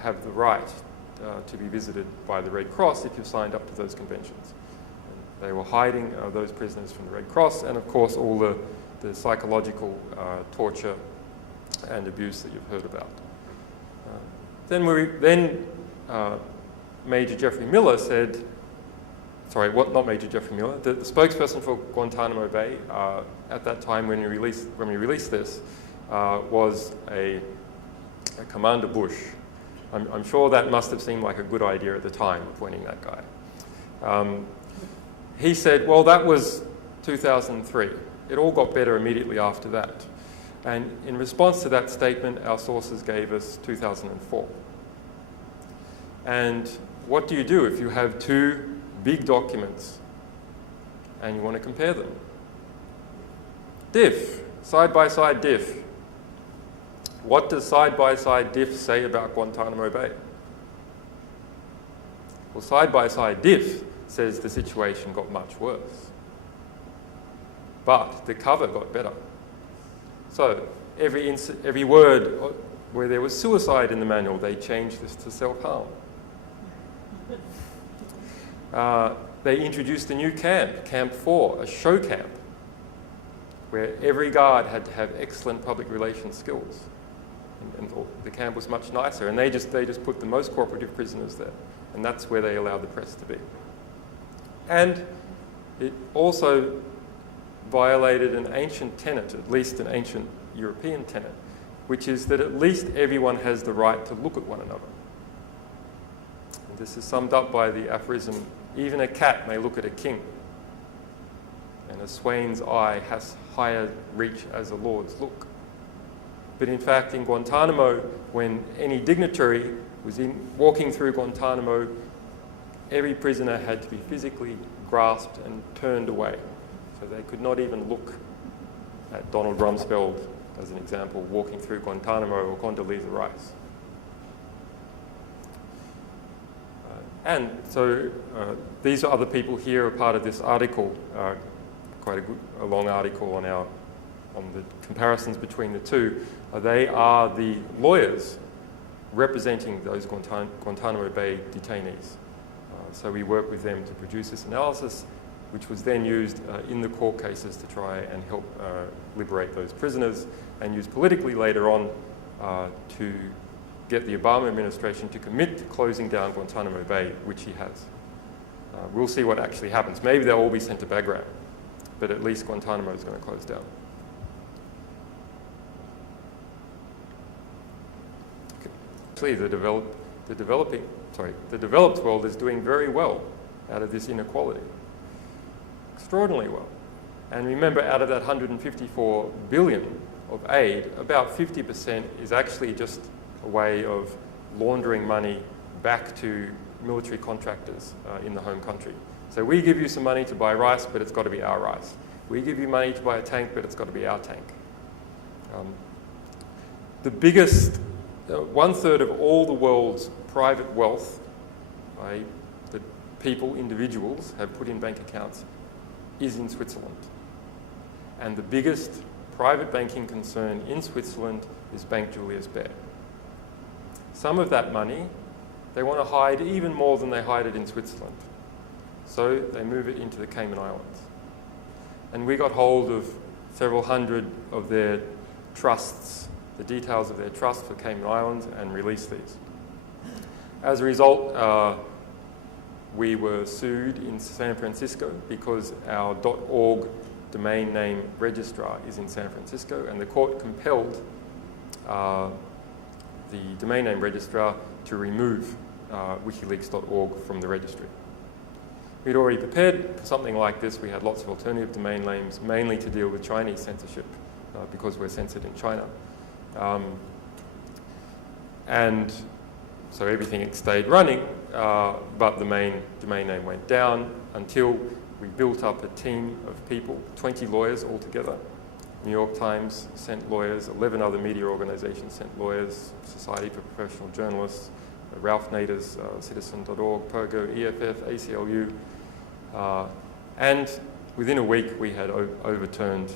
have the right to be visited by the Red Cross if you've signed up to those conventions. And they were hiding those prisoners from the Red Cross, and of course all the psychological torture and abuse that you've heard about. Then Major Jeffrey Miller said, sorry, not Major Jeffrey Miller, the spokesperson for Guantanamo Bay at that time when we released this was a Commander Bush. I'm sure that must have seemed like a good idea at the time, appointing that guy. He said, well, that was 2003. It all got better immediately after that. And in response to that statement, our sources gave us 2004. And what do you do if you have two big documents and you want to compare them? Diff, side-by-side diff. What does side-by-side diff say about Guantanamo Bay? Well, side-by-side diff says the situation got much worse. But the cover got better. So every word where there was suicide in the manual, they changed this to self-harm. They introduced a new camp, Camp 4, a show camp, where every guard had to have excellent public relations skills. And the camp was much nicer, and they just put the most cooperative prisoners there, and that's where they allowed the press to be. And it also violated an ancient tenet, at least an ancient European tenet, which is that at least everyone has the right to look at one another. And this is summed up by the aphorism, even a cat may look at a king, and a swain's eye has higher reach as a lord's look. But in fact, in Guantanamo, when any dignitary was walking through Guantanamo, every prisoner had to be physically grasped and turned away. So they could not even look at Donald Rumsfeld, as an example, walking through Guantanamo, or Condoleezza Rice. And so these are other people here, are part of this article, quite a long article on the comparisons between the two. They are the lawyers representing those Guantanamo Bay detainees. So we work with them to produce this analysis, which was then used in the court cases to try and help liberate those prisoners, and used politically later on to get the Obama administration to commit to closing down Guantanamo Bay, which he has. We'll see what actually happens. Maybe they'll all be sent to Bagram, but at least Guantanamo is going to close down. Actually, the developed world is doing very well out of this inequality. Extraordinarily well. And remember, out of that 154 billion of aid, about 50% is actually just a way of laundering money back to military contractors in the home country. So we give you some money to buy rice, but it's got to be our rice. We give you money to buy a tank, but it's got to be our tank. The biggest, 1/3 of all the world's private wealth, that people, individuals, have put in bank accounts, is in Switzerland. And the biggest private banking concern in Switzerland is Bank Julius Baer. Some of that money, they want to hide even more than they hide it in Switzerland. So they move it into the Cayman Islands. And we got hold of several hundred of their trusts, the details of their trust for Cayman Islands, and released these. As a result, we were sued in San Francisco because our .org domain name registrar is in San Francisco, and the court compelled the domain name registrar to remove wikileaks.org from the registry. we'd already prepared for something like this. We had lots of alternative domain names, mainly to deal with Chinese censorship, because we're censored in China. And so everything stayed running, but the main domain name went down until we built up a team of people, 20 lawyers altogether. New York Times sent lawyers, 11 other media organizations sent lawyers, Society for Professional Journalists, Ralph Nader's Citizen.org, Pergo, EFF, ACLU, and within a week we had overturned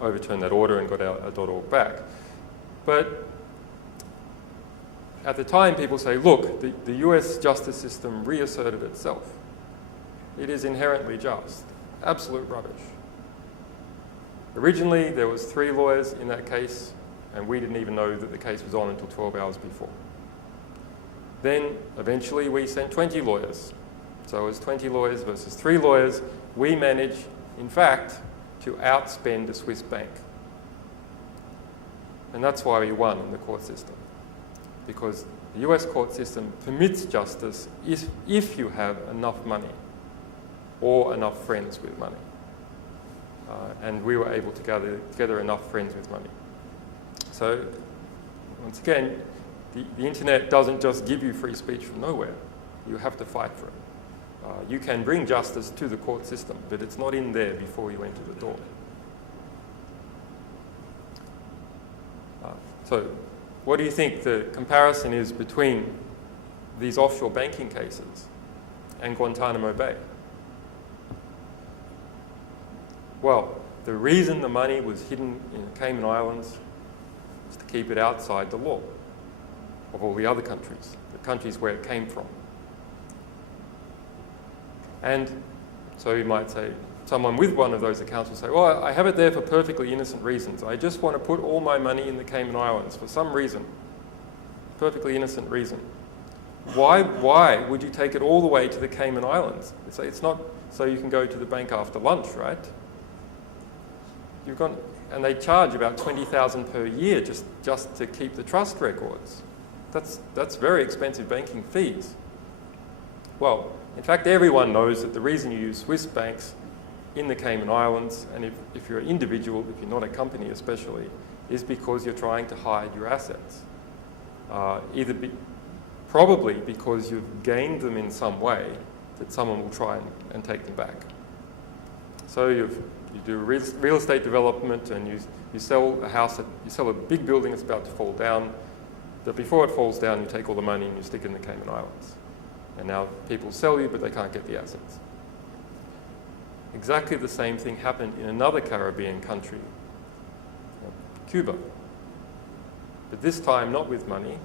that order and got our .org back. But at the time, people say, look, the US justice system reasserted itself. It is inherently just. Absolute rubbish. Originally, there was 3 lawyers in that case, and we didn't even know that the case was on until 12 hours before. Then, eventually, we sent 20 lawyers. So it was 20 lawyers versus 3 lawyers. We managed, in fact, to outspend a Swiss bank. And that's why we won in the court system. Because the US court system permits justice if you have enough money or enough friends with money. And we were able to gather together enough friends with money. So, once again, the internet doesn't just give you free speech from nowhere. You have to fight for it. You can bring justice to the court system, but it's not in there before you enter the door. So, what do you think the comparison is between these offshore banking cases and Guantanamo Bay? Well, the reason the money was hidden in the Cayman Islands is to keep it outside the law of all the other countries, the countries where it came from. And so you might say, someone with one of those accounts will say, well, I have it there for perfectly innocent reasons. I just want to put all my money in the Cayman Islands for some reason, perfectly innocent reason. Why would you take it all the way to the Cayman Islands? It's not so you can go to the bank after lunch, right? And they charge about $20,000 per year just to keep the trust records. That's very expensive banking fees. Well, in fact, everyone knows that the reason you use Swiss banks in the Cayman Islands, and if you're an individual, if you're not a company especially, is because you're trying to hide your assets. Probably because you've gained them in some way that someone will try and take them back. So you do real estate development and you sell a house, you sell a big building that's about to fall down, but before it falls down you take all the money and you stick it in the Cayman Islands. And now people sell you, but they can't get the assets. Exactly the same thing happened in another Caribbean country, Cuba. But this time not with money,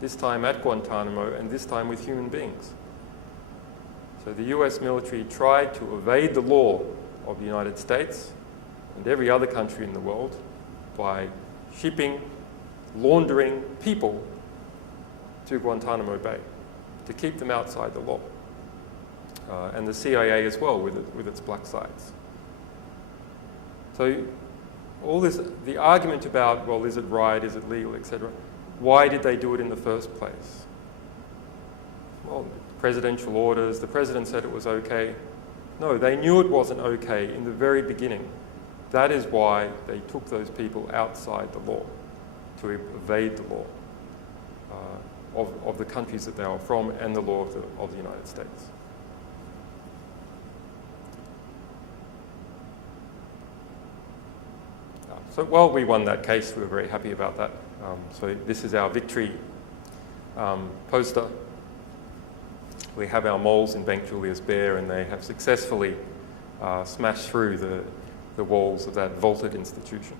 this time at Guantanamo, and this time with human beings. So the US military tried to evade the law of the United States and every other country in the world by shipping, laundering people to Guantanamo Bay to keep them outside the law. And the CIA as well with its black sites. So all this, the argument about, well, is it right, is it legal, etc. Why did they do it in the first place? Well, presidential orders, the president said it was okay. No, they knew it wasn't okay in the very beginning. That is why they took those people outside the law, to evade the law of the countries that they are from and the law of the United States. So while we won that case, we were very happy about that. So this is our victory poster. We have our moles in Bank Julius Baer, and they have successfully smashed through the walls of that vaulted institution.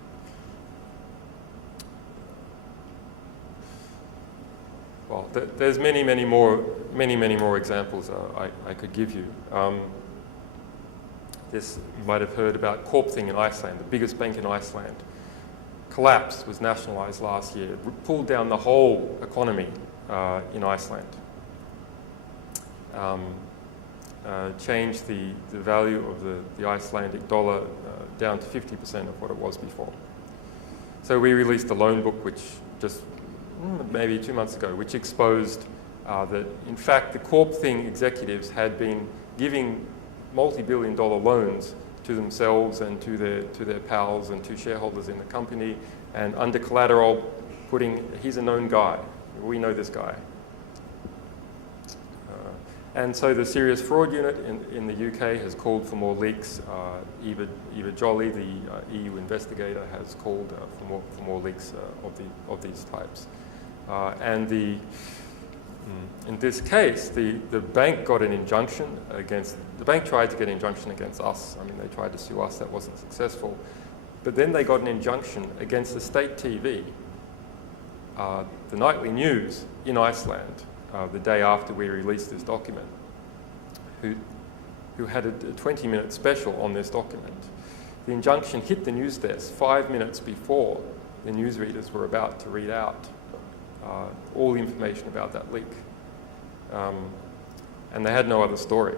Well, there's many more examples I could give you. This, you might have heard about Corpthing in Iceland, the biggest bank in Iceland. Collapsed, was nationalised last year. It pulled down the whole economy in Iceland. Changed the value of the Icelandic dollar down to 50% of what it was before. So we released a loan book, which just maybe 2 months ago, which exposed that in fact the Corp Thing executives had been giving multi-billion-dollar loans to themselves and to their pals and to shareholders in the company, and under collateral putting, he's a known guy, we know this guy. And so the Serious Fraud Unit in the UK has called for more leaks. Eva Joly, the EU investigator, has called for more leaks of these types. And in this case, the bank got an injunction against, the bank tried to get an injunction against us. I mean, they tried to sue us, that wasn't successful. But then they got an injunction against the state TV, the nightly news in Iceland, the day after we released this document, who had a 20-minute special on this document. The injunction hit the news desk 5 minutes before the newsreaders were about to read out all the information about that leak. And they had no other story.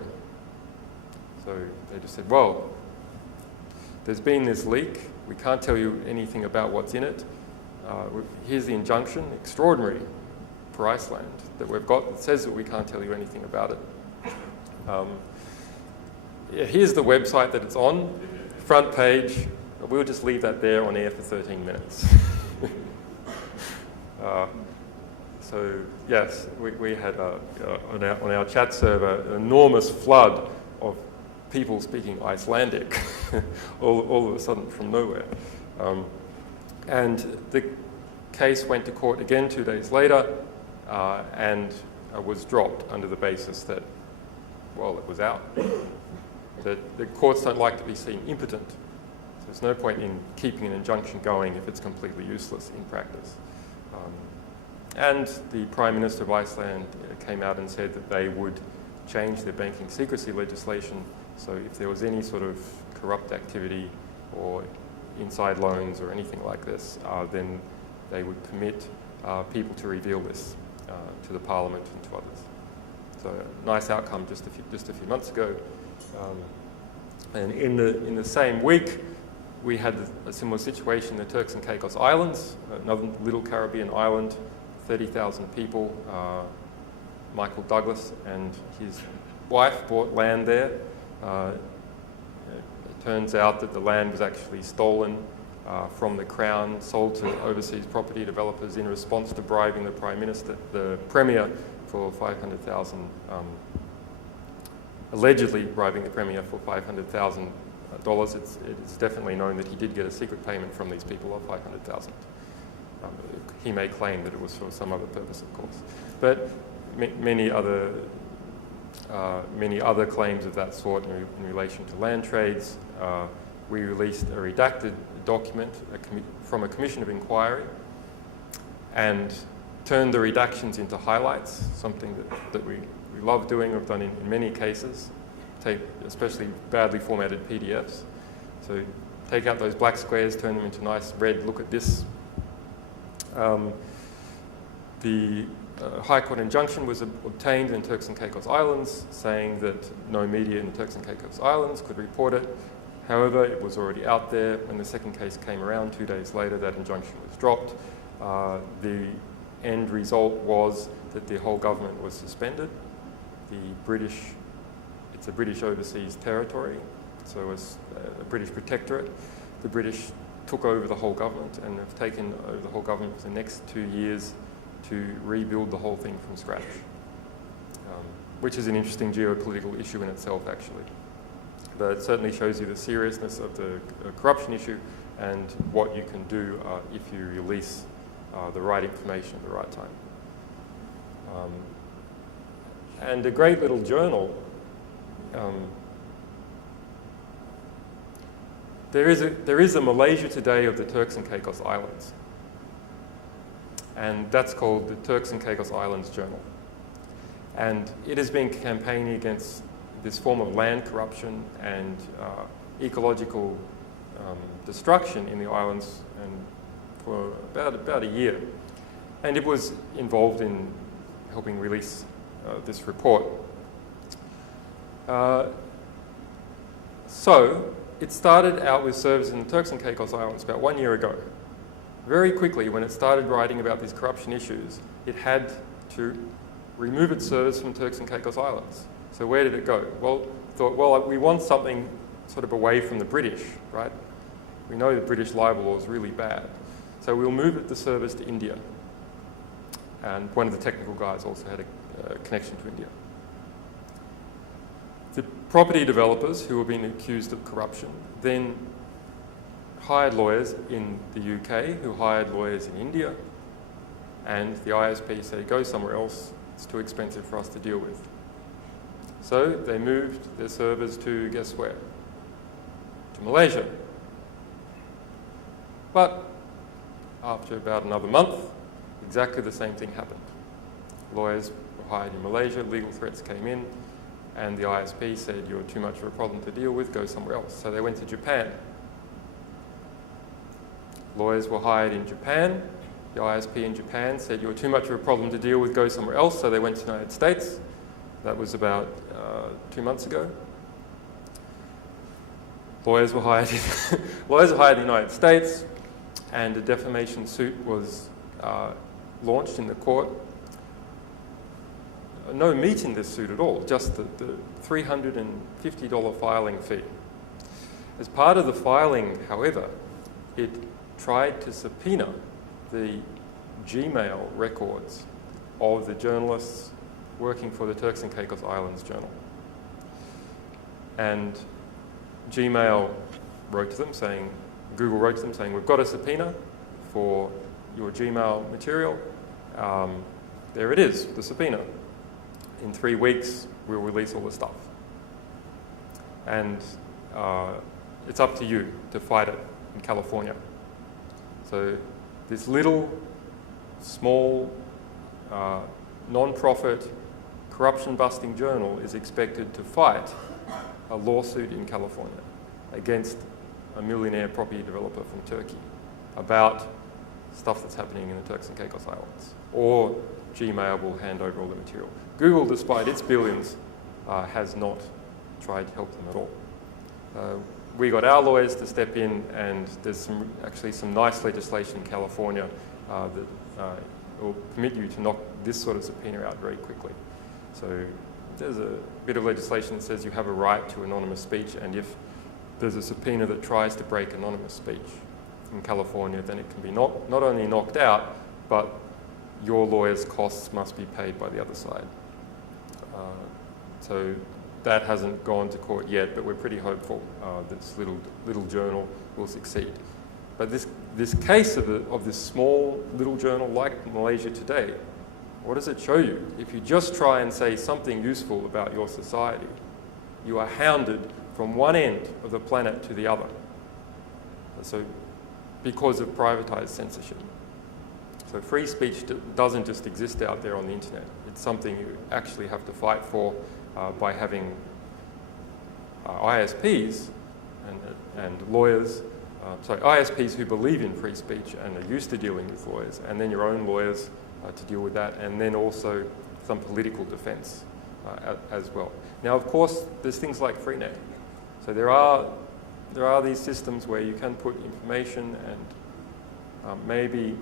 So they just said, well, there's been this leak, we can't tell you anything about what's in it. Here's the injunction, extraordinary for Iceland, that we've got that says that we can't tell you anything about it. Yeah, here's the website that it's on, front page. We'll just leave that there on air for 13 minutes. So yes, we had on our chat server an enormous flood of people speaking Icelandic all of a sudden from nowhere. And the case went to court again 2 days later and was dropped under the basis that, well, it was out. That the courts don't like to be seen impotent. So there's no point in keeping an injunction going if it's completely useless in practice. And the Prime Minister of Iceland came out and said that they would change their banking secrecy legislation. So if there was any sort of corrupt activity or inside loans or anything like this, then they would permit people to reveal this to the Parliament and to others. So a nice outcome just a few months ago. And in the same week, we had a similar situation in the Turks and Caicos Islands, another little Caribbean island, 30,000 people. Michael Douglas and his wife bought land there. It turns out that the land was actually stolen from the Crown, sold to overseas property developers in response to bribing the Premier for 500,000, allegedly bribing the Premier for $500,000. It's definitely known that he did get a secret payment from these people of 500,000. He may claim that it was for some other purpose, of course. But many other claims of that sort in relation to land trades. We released a redacted document from a commission of inquiry and turned the redactions into highlights, something that we love doing, we've done in many cases, especially badly formatted PDFs. So take out those black squares, turn them into nice red, look at this. The High Court injunction was obtained in Turks and Caicos Islands, saying that no media in the Turks and Caicos Islands could report it. However, it was already out there. When the second case came around 2 days later, that injunction was dropped. The end result was that the whole government was suspended. It's a British overseas territory, so it was a British protectorate. The British took over the whole government and have taken over the whole government for the next 2 years to rebuild the whole thing from scratch, which is an interesting geopolitical issue in itself, actually. But it certainly shows you the seriousness of the corruption issue and what you can do if you release the right information at the right time. And a great little journal. There is a Malaysia Today of the Turks and Caicos Islands, and that's called the Turks and Caicos Islands Journal. And it has been campaigning against this form of land corruption and ecological destruction in the islands and for about a year. And it was involved in helping release this report. So it started out with service in the Turks and Caicos Islands about 1 year ago. Very quickly, when it started writing about these corruption issues, it had to remove its servers from Turks and Caicos Islands. So where did it go? Well, thought, well, we want something sort of away from the British, right? We know the British libel law is really bad. So we'll move the servers to India. And one of the technical guys also had a connection to India. The property developers who were being accused of corruption then hired lawyers in the UK, who hired lawyers in India, and the ISP said, go somewhere else, it's too expensive for us to deal with. So they moved their servers to, guess where? To Malaysia. But after about another month, exactly the same thing happened. Lawyers were hired in Malaysia, legal threats came in, and the ISP said, you're too much of a problem to deal with, go somewhere else. So they went to Japan. Lawyers were hired in Japan. The ISP in Japan said, you're too much of a problem to deal with, go somewhere else. So they went to the United States. That was about 2 months ago. Lawyers were hired in the United States, and a defamation suit was launched in the court. No meat in this suit at all, just the $350 filing fee. As part of the filing, however, it tried to subpoena the Gmail records of the journalists working for the Turks and Caicos Islands Journal. And Gmail wrote to them saying, Google wrote to them saying, we've got a subpoena for your Gmail material. There it is, the subpoena. In 3 weeks, we'll release all the stuff. And it's up to you to fight it in California. So this little, small, non-profit, corruption-busting journal is expected to fight a lawsuit in California against a millionaire property developer from Turkey about stuff that's happening in the Turks and Caicos Islands. Or Gmail will hand over all the material. Google, despite its billions, has not tried to help them at all. We got our lawyers to step in, and there's actually some nice legislation in California that will permit you to knock this sort of subpoena out very quickly. So there's a bit of legislation that says you have a right to anonymous speech, and if there's a subpoena that tries to break anonymous speech in California, then it can be not only knocked out, but your lawyer's costs must be paid by the other side. So that hasn't gone to court yet, but we're pretty hopeful this little journal will succeed. But this case of this small little journal like Malaysia Today, what does it show you? If you just try and say something useful about your society, you are hounded from one end of the planet to the other. So because of privatized censorship. So free speech doesn't just exist out there on the internet. It's something you actually have to fight for by having ISPs and lawyers, ISPs who believe in free speech and are used to dealing with lawyers, and then your own lawyers to deal with that, and then also some political defense as well. Now, of course, there's things like Freenet. So there are these systems where you can put information, and maybe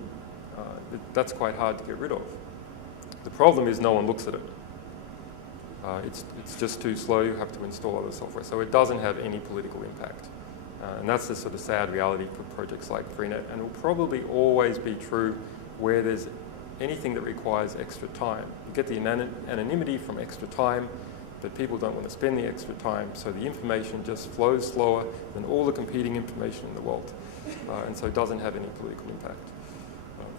that's quite hard to get rid of. The problem is no one looks at it. It's just too slow. You have to install other software. So it doesn't have any political impact. And that's the sort of sad reality for projects like Freenet. And it will probably always be true where there's anything that requires extra time. You get the anonymity from extra time, but people don't want to spend the extra time, so the information just flows slower than all the competing information in the world, and so it doesn't have any political impact.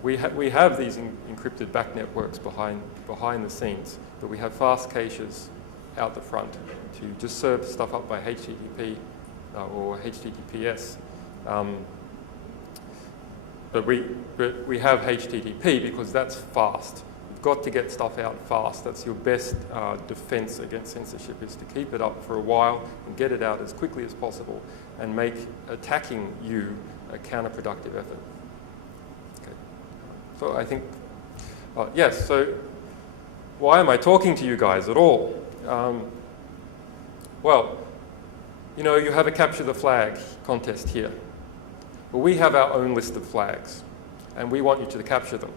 We have these encrypted back networks behind the scenes, but we have fast caches out the front to just serve stuff up by HTTP or HTTPS. But we have HTTP because that's fast. You've got to get stuff out fast. That's your best defense against censorship, is to keep it up for a while and get it out as quickly as possible and make attacking you a counterproductive effort. Okay. So I think, yes, so why am I talking to you guys at all? Well, you know, you have a capture the flag contest here. Well, we have our own list of flags, and we want you to capture them.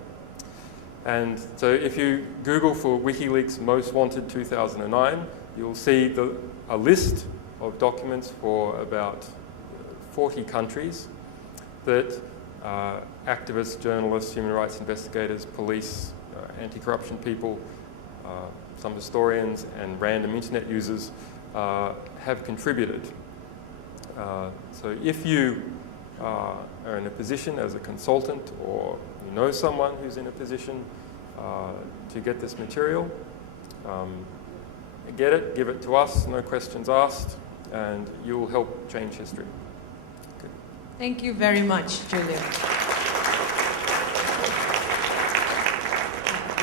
And so if you Google for WikiLeaks Most Wanted 2009, you'll see a list of documents for about 40 countries that activists, journalists, human rights investigators, police, anti-corruption people, some historians and random internet users have contributed. So if you are in a position as a consultant or you know someone who's in a position to get this material, get it, give it to us, no questions asked, and you'll help change history. Okay. Thank you very much, Julian.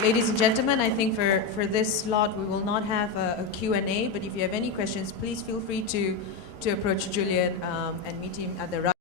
Ladies and gentlemen, I think for this slot we will not have a Q&A, but if you have any questions, please feel free to approach Julian and meet him at the right.